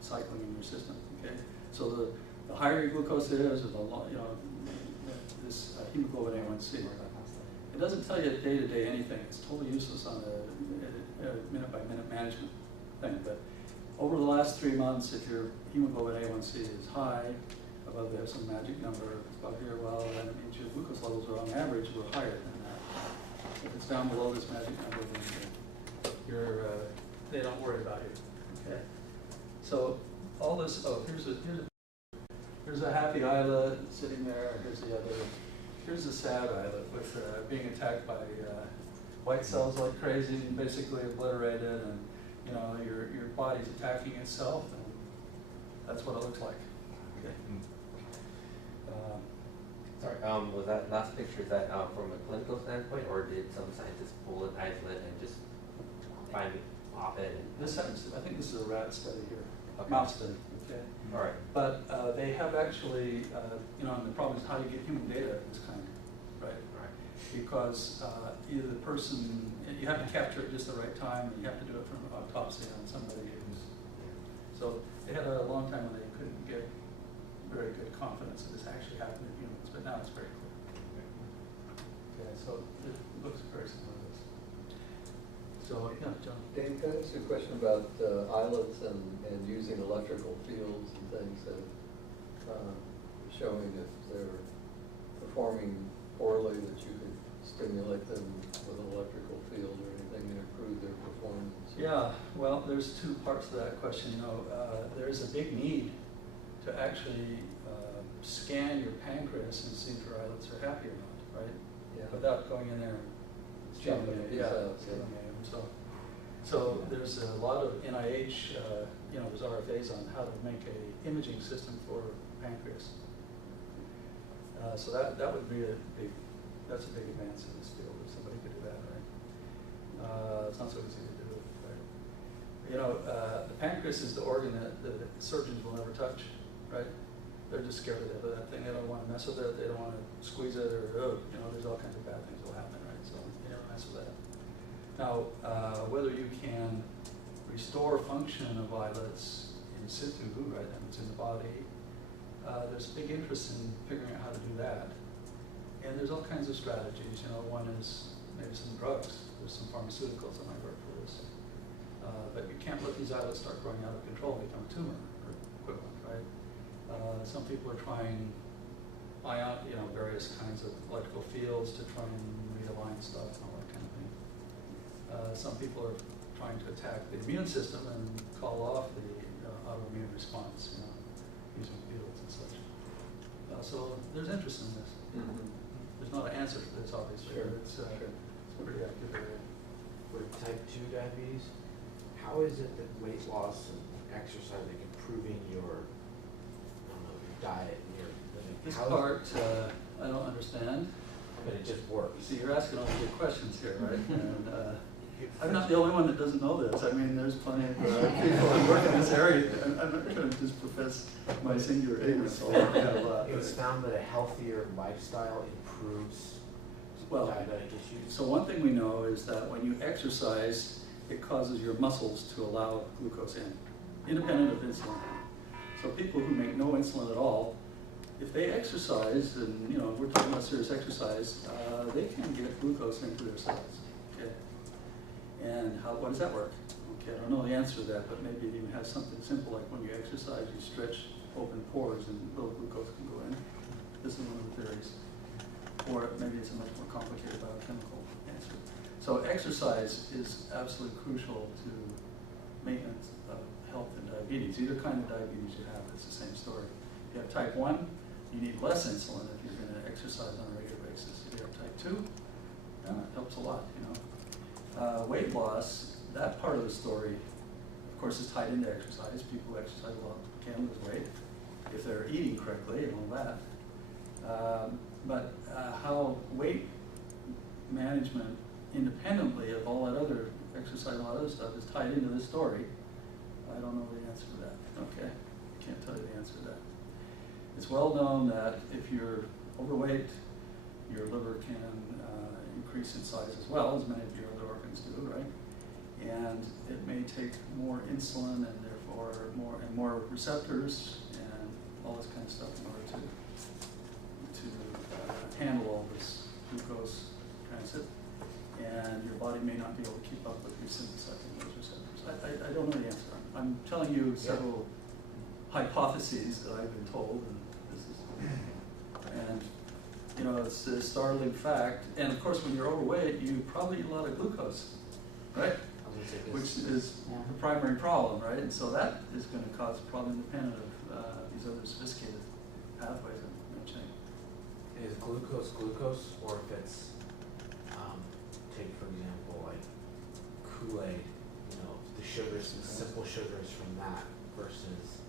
cycling in your system. Okay, so the higher your glucose is, or this hemoglobin A1C. It doesn't tell you day-to-day anything. It's totally useless on a minute-by-minute management thing. But over the last 3 months, if your hemoglobin A1C is high, above there's some magic number about here, well, then it means your glucose levels are on average were higher than that. If it's down below this magic number, then they don't worry about you. Okay. So all this. Oh, here's a happy islet sitting there. Here's the other. Here's a sad islet with being attacked by white cells like crazy and basically obliterated, and you know your body's attacking itself, and that's what it looks like. Okay. Sorry, was that last picture, is that from a clinical standpoint, or did some scientists pull an isolate and just find it off it? I think this is a rat study here, Okay. mouse study. Okay. All right. But they have actually, and the problem is how do you get human data of this kind, right? Right. Because either the person, you have to capture it just the right time, and you have to do it from an autopsy on somebody who's. So they had a long time when they couldn't get very good confidence that this actually happened in humans, but now it's very clear. Okay, so it looks very similar to this. So, yeah, John. Dave, can I ask you a question about islets and using electrical fields and things that showing if they're performing poorly that you could stimulate them with an electrical field or anything to improve their performance? Yeah, well, there's two parts to that question. There's a big need to actually scan your pancreas and see if your islets are happy or not, right? Yeah. Without going in there and Stimulating stimulating. cells, yeah. Stimulating them. So there's a lot of NIH, there's RFAs on how to make a imaging system for pancreas. So that would be that's a big advance in this field if somebody could do that, right? It's not so easy to do, right? The pancreas is the organ that the surgeons will never touch, right? They're just scared to death of that thing. They don't want to mess with it. They don't want to squeeze it, or there's all kinds of bad things will happen, right? So you never mess with that. Now, whether you can restore function of islets in situ, right? That means in the body. There's big interest in figuring out how to do that. And there's all kinds of strategies. One is maybe some drugs. There's some pharmaceuticals that might work for this. But you can't let these islets start growing out of control and become a tumor or equivalent, right? Some people are trying various kinds of electrical fields to try and realign stuff and all that kind of thing. Some people are trying to attack the immune system and call off the autoimmune response, using fields and such. So there's interest in this. Mm-hmm. There's not an answer to this, obviously. Sure. But it's a pretty active area. With type 2 diabetes, how is it that weight loss and exercise are improving your diet and your living? This part, I don't understand. But it just works. See, you're asking all the good questions here, right? And I'm not the only one that doesn't know this. I mean, there's plenty of people that work in this area. I'm not going to just profess my singular ignorance. It was found that a healthier lifestyle improves diabetic issues. So one thing we know is that when you exercise, it causes your muscles to allow glucose in, independent of insulin. So people who make no insulin at all, if they exercise, and we're talking about serious exercise, they can get glucose into their cells. Okay. And what does that work? Okay, I don't know the answer to that, but maybe it even has something simple like when you exercise, you stretch open pores and little glucose can go in. This is one of the theories. Or maybe it's a much more complicated biochemical answer. So exercise is absolutely crucial to maintenance of health and diabetes. Either kind of diabetes you have, it's the same story. If you have type 1, you need less insulin if you're going to exercise on a regular basis. If you have type 2, it helps a lot, weight loss, that part of the story, of course, is tied into exercise. People who exercise a lot can lose weight if they're eating correctly and all that. But how weight management independently of all that other exercise and all that other stuff is tied into this story, I don't know the answer to that. Okay, I can't tell you the answer to that. It's well known that if you're overweight, your liver can increase in size as well, as many of your other organs do, right? And it may take more insulin and therefore more receptors and all this kind of stuff in order to handle all this glucose transit. And your body may not be able to keep up with resynthesizing those receptors. I don't know the answer. I'm telling you several hypotheses that I've been told, and it's a startling fact. And of course, when you're overweight, you probably eat a lot of glucose, right? Which is the primary problem, right? And so that is going to cause a problem independent of these other sophisticated pathways I'm mentioning. Is glucose, or if it's, take for example, like Kool-Aid, the sugars, the simple sugars from that versus,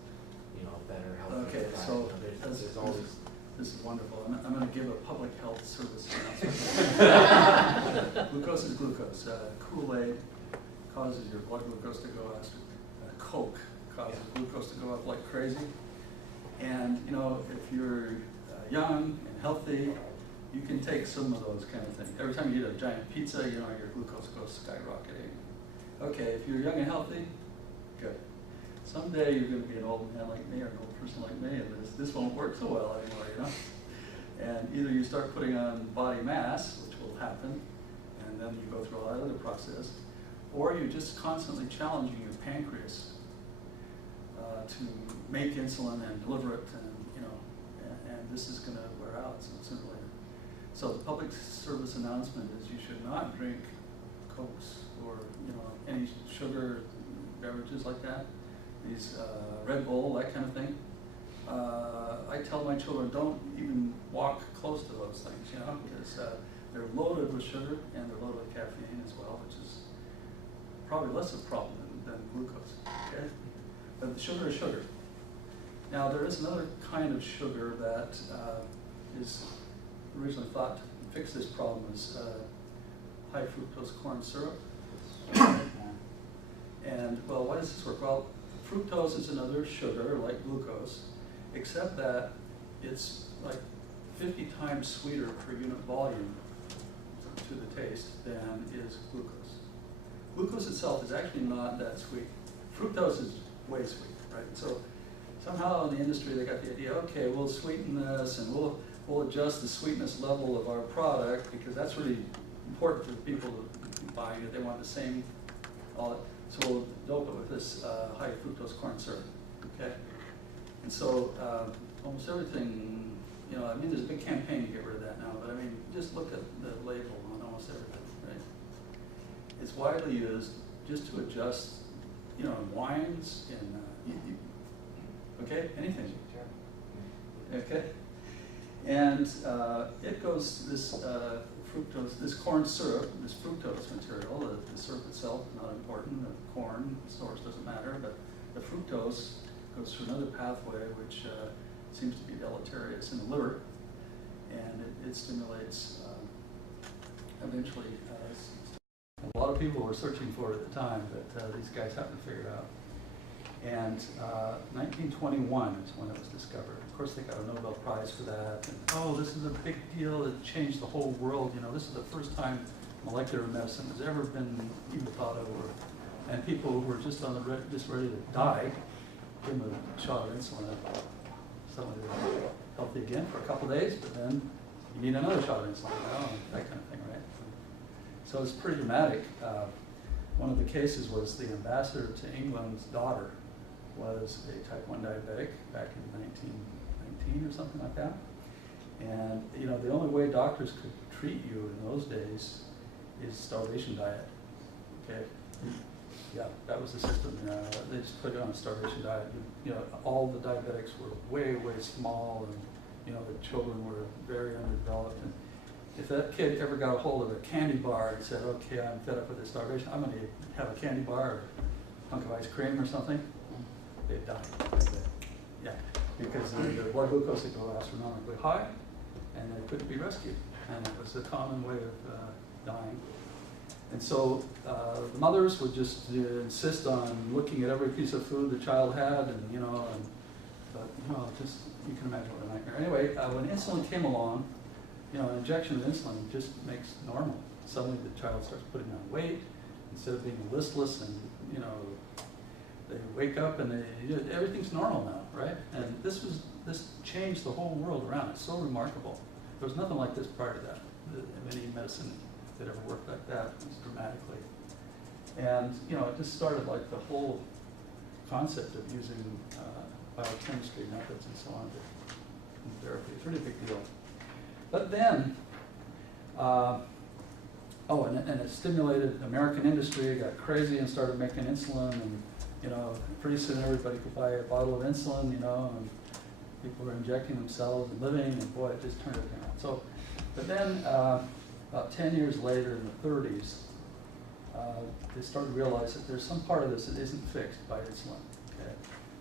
better healthy Okay, diet. so There's always. This is wonderful. I'm going to give a public health service announcement. Glucose is glucose. Kool-Aid causes your blood glucose to go up. Coke causes glucose to go up like crazy. And if you're young and healthy, you can take some of those kind of things. Every time you eat a giant pizza, your glucose goes skyrocketing. Okay, if you're young and healthy, good. Someday you're going to be an old man like me or an old person like me, and this won't work so well anymore, And either you start putting on body mass, which will happen, and then you go through all that other process, or you're just constantly challenging your pancreas to make insulin and deliver it, and this is going to wear out sooner or later. So the public service announcement is you should not drink Cokes or any sugar beverages like that. These Red Bull, that kind of thing. I tell my children don't even walk close to those things, because they're loaded with sugar and they're loaded with caffeine as well, which is probably less of a problem than glucose, okay? But sugar is sugar. Now, there is another kind of sugar that is originally thought to fix this problem, is high fructose corn syrup. And, well, why does this work? Well, fructose is another sugar, like glucose, except that it's like 50 times sweeter per unit volume to the taste than is glucose. Glucose itself is actually not that sweet. Fructose is way sweet, right? So somehow in the industry they got the idea, okay, we'll sweeten this and we'll adjust the sweetness level of our product because that's really important for the people buying it. They want the same, so we'll dope it with this high fructose corn syrup, okay? And so almost everything, you know, I mean, there's a big campaign to get rid of that now, but I mean, just look at the label on almost everything, right? It's widely used just to adjust, you know, in wines, okay, anything. Okay? And it goes, this fructose, this corn syrup, this fructose material, the syrup itself is not important, the corn source doesn't matter, but the fructose goes through another pathway which seems to be deleterious in the liver, and it stimulates eventually, a lot of people were searching for it at the time, but these guys happened to figure it out. And 1921 is when it was discovered. Of course, they got a Nobel Prize for that. And, oh, this is a big deal. It changed the whole world. You know, this is the first time molecular medicine has ever been even thought of. And people who were just just ready to die, give them a shot of insulin. Suddenly they're healthy again for a couple of days, but then you need another shot of insulin. Oh, that kind of thing, right? So it's pretty dramatic. One of the cases was the ambassador to England's daughter was a type 1 diabetic back in 1919 or something like that. And you know, the only way doctors could treat you in those days is starvation diet. Okay, yeah, that was the system. They just put you on a starvation diet. You know, all the diabetics were way, way small, and you know, the children were very underdeveloped. And if that kid ever got a hold of a candy bar and said, okay, I'm fed up with this starvation, I'm going to have a candy bar or a hunk of ice cream or something, they'd die. Yeah, because the blood glucose would go astronomically high, and they couldn't be rescued. And it was a common way of dying. And so the mothers would just insist on looking at every piece of food the child had, and you know, but you know, just you can imagine what a nightmare. Anyway, when insulin came along, you know, an injection of insulin just makes normal. Suddenly the child starts putting on weight instead of being listless, and you know, they wake up and everything's normal now, right? And this changed the whole world around. It's so remarkable. There was nothing like this prior to that. Any medicine that ever worked like that was dramatically. And you know, it just started like the whole concept of using biochemistry methods and so on in therapy. It's a really big deal. But then, and it stimulated American industry, got crazy and started making insulin, and you know, pretty soon everybody could buy a bottle of insulin, you know, and people were injecting themselves and living, and boy, it just turned everything around. So, but then about 10 years later in the 30s, they started to realize that there's some part of this that isn't fixed by insulin. Okay,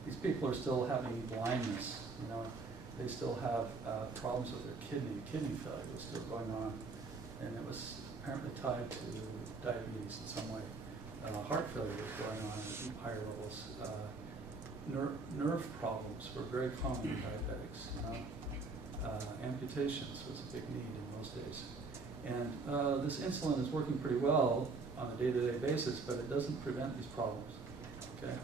these people are still having blindness, you know. They still have problems with their kidney. Kidney failure was still going on, and it was apparently tied to diabetes in some way. Heart failure was going on at higher levels. Nerve problems were very common in diabetics. You know? Amputations was a big need in those days. And this insulin is working pretty well on a day-to-day basis, but it doesn't prevent these problems. Okay.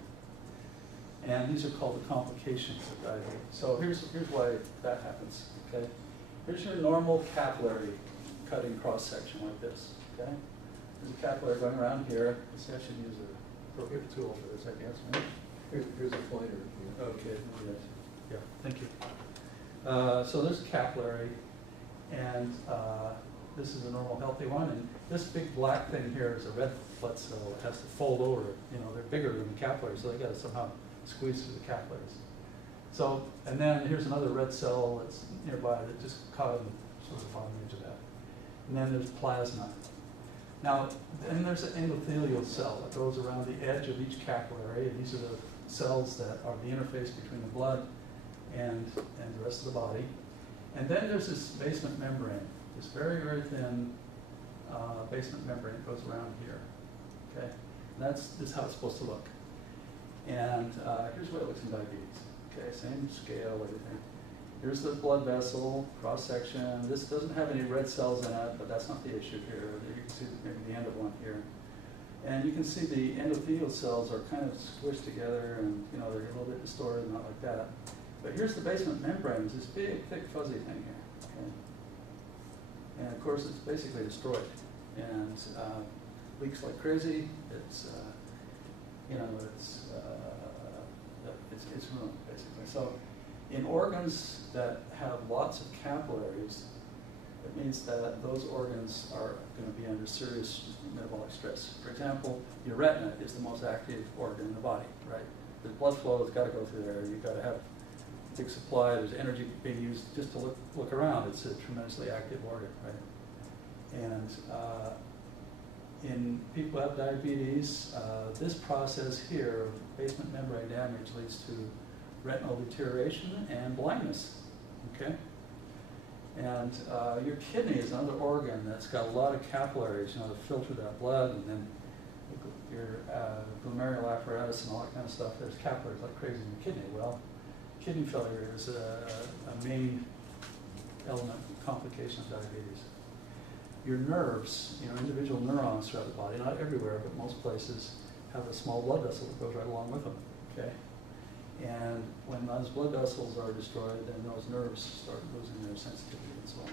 And these are called the complications of diabetes. So here's why that happens, okay? Here's your normal capillary cutting cross-section like this, okay? There's a capillary going around here. Let's see, I should use an appropriate tool for this, I guess, right? Here's a pointer. Okay, yeah, thank you. So there's a capillary, and this is a normal healthy one, and this big black thing here is a red blood cell. It has to fold over. You know, they're bigger than the capillary, so they got to somehow squeeze through the capillaries. So, and then here's another red cell that's nearby that just caught on the sort of bottom edge of that. And then there's plasma. Now, then there's an endothelial cell that goes around the edge of each capillary, and these are the cells that are the interface between the blood and the rest of the body. And then there's this basement membrane, this very, very thin basement membrane that goes around here. Okay, and this is how it's supposed to look. And here's what it looks in diabetes. Okay, same scale, everything. Here's the blood vessel, cross section. This doesn't have any red cells in it, but that's not the issue here. You can see maybe the end of one here. And you can see the endothelial cells are kind of squished together, and they're a little bit distorted, not like that. But here's the basement membrane, it's this big, thick, fuzzy thing here. Okay? And of course, it's basically destroyed and leaks like crazy. It's it's ruined basically. So, in organs that have lots of capillaries, it means that those organs are going to be under serious metabolic stress. For example, your retina is the most active organ in the body, right? The blood flow has got to go through there. You've got to have a big supply. There's energy being used just to look around. It's a tremendously active organ, right? And in people who have diabetes, this process here of basement membrane damage leads to retinal deterioration and blindness, okay? And your kidney is another organ that's got a lot of capillaries, to filter that blood, and then your glomerular apparatus and all that kind of stuff. There's capillaries like crazy in your kidney. Well, kidney failure is a main element, complication of diabetes. Your nerves, individual neurons throughout the body, not everywhere, but most places, have a small blood vessel that goes right along with them, okay? And when those blood vessels are destroyed, then those nerves start losing their sensitivity and so on.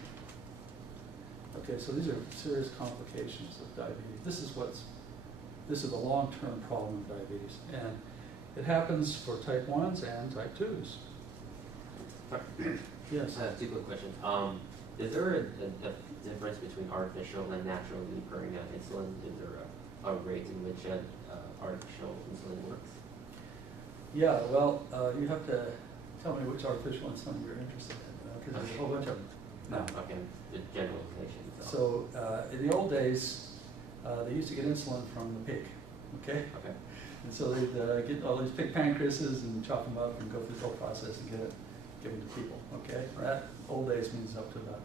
Okay, so these are serious complications of diabetes. This is a long-term problem of diabetes, and it happens for type 1s and type 2s. Yes. Two quick questions. Is there a difference between artificial and naturally occurring insulin? Is there a rate in which artificial insulin works? Yeah, well, you have to tell me which artificial insulin you're interested in, because there's a whole bunch of them now. Okay, the generalization. So in the old days, they used to get insulin from the pig, okay? Okay. And so they'd get all these pig pancreases and chop them up and go through the whole process and give them to people, okay? That old days means up to about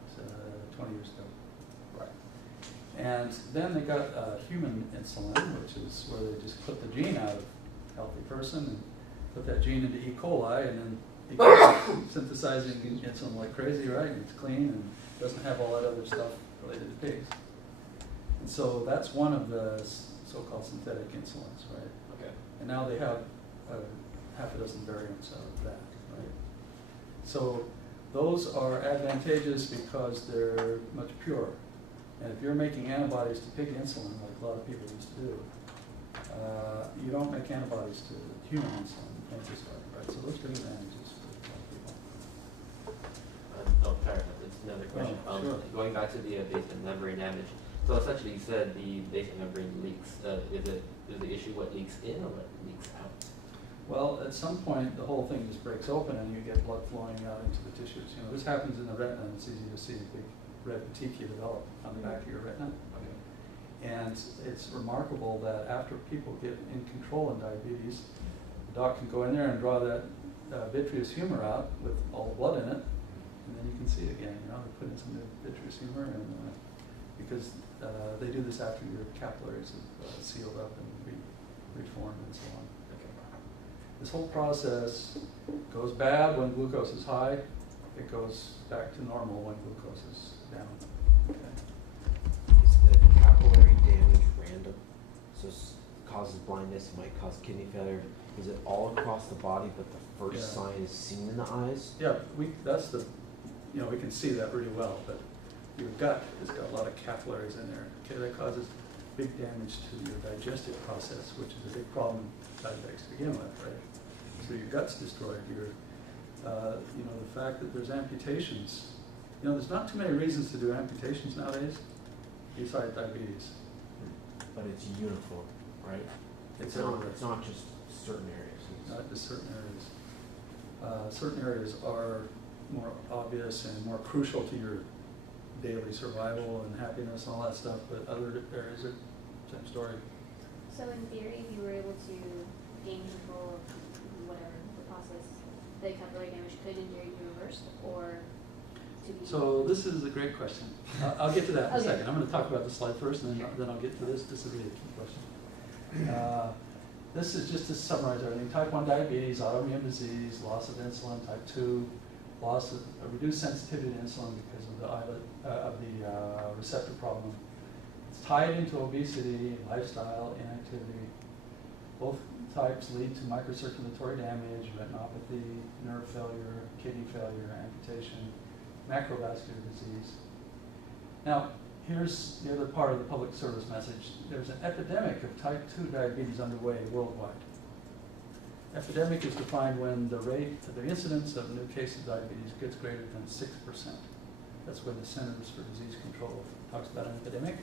20 years ago. Right. And then they got human insulin, which is where they just put the gene out of a healthy person and put that gene into E. coli, and then it keeps synthesizing insulin like crazy, right? And it's clean and doesn't have all that other stuff related to pigs. And so that's one of the so-called synthetic insulins, right? Okay. And now they have half a dozen variants of that, right? So those are advantageous because they're much purer. And if you're making antibodies to pig insulin, like a lot of people used to do, you don't make antibodies to human insulin. You can't just right? So those are advantages for a lot of people. Sorry, it's another question. Oh, sure. Going back to the basement membrane damage. So essentially, you said the basement membrane leaks. Is the issue what leaks in or what leaks out? Well, at some point, the whole thing just breaks open and you get blood flowing out into the tissues. This happens in the retina, and it's easy to see a big red petechiae develop on the back of your retina. Okay. And it's remarkable that after people get in control in diabetes, the doc can go in there and draw that vitreous humor out with all the blood in it, and then you can see it again. They put in some new vitreous humor, and because they do this after your capillaries have sealed up and reformed and so on. Okay. This whole process goes bad when glucose is high. It goes back to normal when glucose is down. Okay. Is the capillary damage random? So causes blindness, might cause kidney failure. Is it all across the body, but the first sign is seen in the eyes? Yeah, we can see that really well, but your gut has got a lot of capillaries in there. Okay, that causes big damage to your digestive process, which is a big problem in diabetics to begin with, right? So your gut's destroyed. The fact that there's amputations. There's not too many reasons to do amputations nowadays, besides diabetes. But it's uniform, right? It's not just certain areas. Not just certain areas. Certain areas are more obvious and more crucial to your daily survival and happiness and all that stuff, but other areas are same story. So in theory, if you were able to gain control of whatever the process, the capillary damage could in theory be reversed, or to be. So this is a great question. I'll get to that in a Okay. second. I'm going to talk about the slide first, and then I'll get to this. This is a really key question. This is just to summarize everything. Type 1 diabetes, autoimmune disease, loss of insulin. Type 2, loss of reduced sensitivity to insulin because of the receptor problem. It's tied into obesity, lifestyle, inactivity. Both types lead to microcirculatory damage, retinopathy, nerve failure, kidney failure, amputation, macrovascular disease. Now, here's the other part of the public service message. There's an epidemic of type 2 diabetes underway worldwide. Epidemic is defined when the incidence of new cases of diabetes gets greater than 6%. That's when the Centers for Disease Control talks about an epidemic.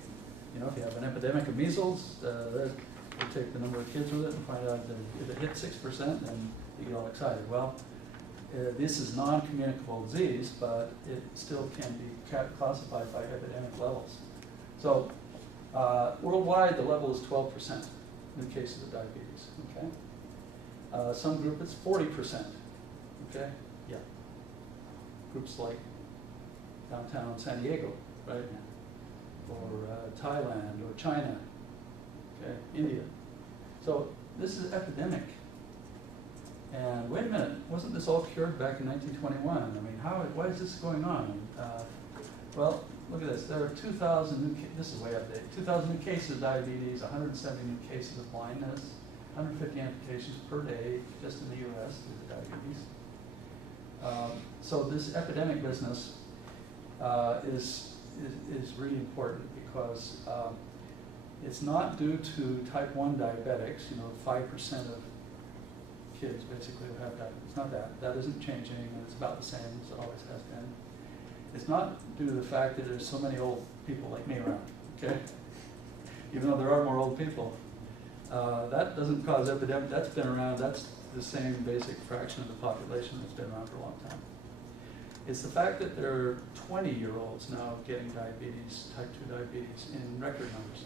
You know, if you have an epidemic of measles, you take the number of kids with it and find out that if it hits 6%, then you get all excited. Well, this is non-communicable disease, but it still can be classified by epidemic levels. So worldwide, the level is 12% new cases of diabetes. Okay, some group it's 40%. Okay, yeah. Groups like downtown San Diego, right, or Thailand or China. Okay, India. So this is epidemic. And wait a minute, wasn't this all cured back in 1921? I mean, why is this going on? Well, look at this. There are 2,000 this is way updated, 2,000 new cases of diabetes, 170 new cases of blindness, 150 amputations per day just in the US due to diabetes. So this epidemic business is really important because it's not due to type 1 diabetics, 5% of kids basically who have diabetes. It's not that. That isn't changing, and it's about the same as it always has been. It's not due to the fact that there's so many old people like me around, okay? Even though there are more old people. That doesn't cause epidemic. That's been around. That's the same basic fraction of the population that's been around for a long time. It's the fact that there are 20-year-olds now getting diabetes, type 2 diabetes, in record numbers.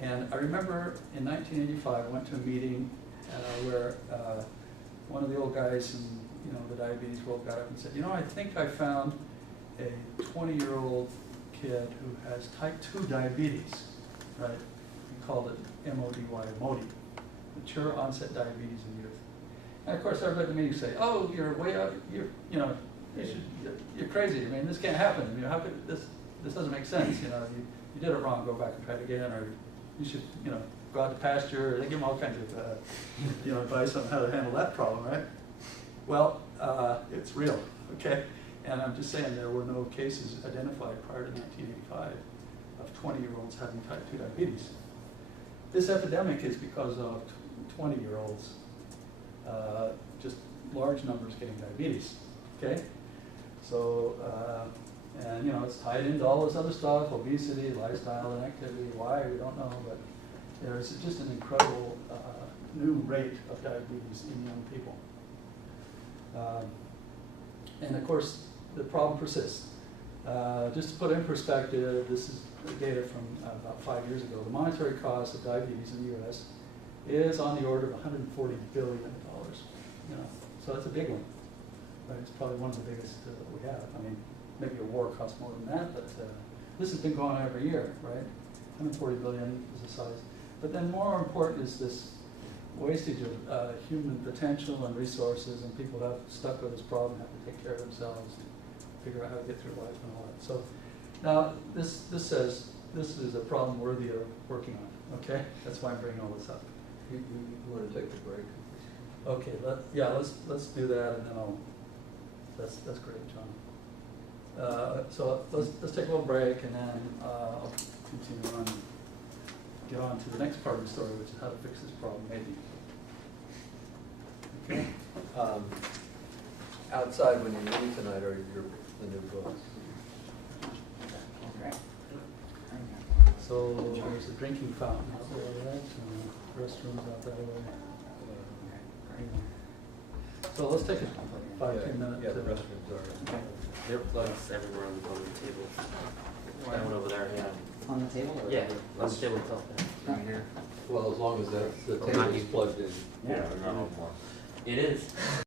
And I remember in 1985, I went to a meeting where one of the old guys in the diabetes world got up and said, I think I found a 20-year-old kid who has type 2 diabetes, right? He called it MODY, MODY, mature onset diabetes in youth. And of course, everybody at the meeting say, "Oh, you're way up. You're crazy. I mean, this can't happen. How could this doesn't make sense. You did it wrong. Go back and try it again, or you should, go out to pasture." They give them all kinds of, advice on how to handle that problem, right? Well, it's real, okay? And I'm just saying there were no cases identified prior to 1985 of 20-year-olds having type 2 diabetes. This epidemic is because of 20-year-olds, just large numbers getting diabetes, okay? So, and it's tied into all this other stuff, obesity, lifestyle, and activity. Why, we don't know, but there's just an incredible new rate of diabetes in young people. And of course, the problem persists. Just to put it in perspective, this is data from about 5 years ago. The monetary cost of diabetes in the US is on the order of $140 billion. So that's a big one. Right? It's probably one of the biggest that we have. I mean, maybe a war costs more than that, but this has been going on every year, right? 140 billion is the size. But then more important is this wastage of human potential and resources, and people have stuck with this problem, have to take care of themselves and figure out how to get through life and all that. So now this says this is a problem worthy of working on, okay? That's why I'm bringing all this up. You want to take a break? Okay, let's do that, and then that's great, John. So let's take a little break, and then I'll continue on, get on to the next part of the story, which is how to fix this problem, maybe. Okay. Outside when you leave tonight are the new books. Okay. So there's a drinking fountain out there, right? And restrooms out that way. So let's take a 5, Yeah, 10 minute. Yeah, the restrooms are. Okay. There are plugs everywhere on the table. That one over there, yeah. On the table or? Yeah, on the table itself, yeah. Right here. Well, as long as the Well, not table is you. plugged in. Yeah. It is.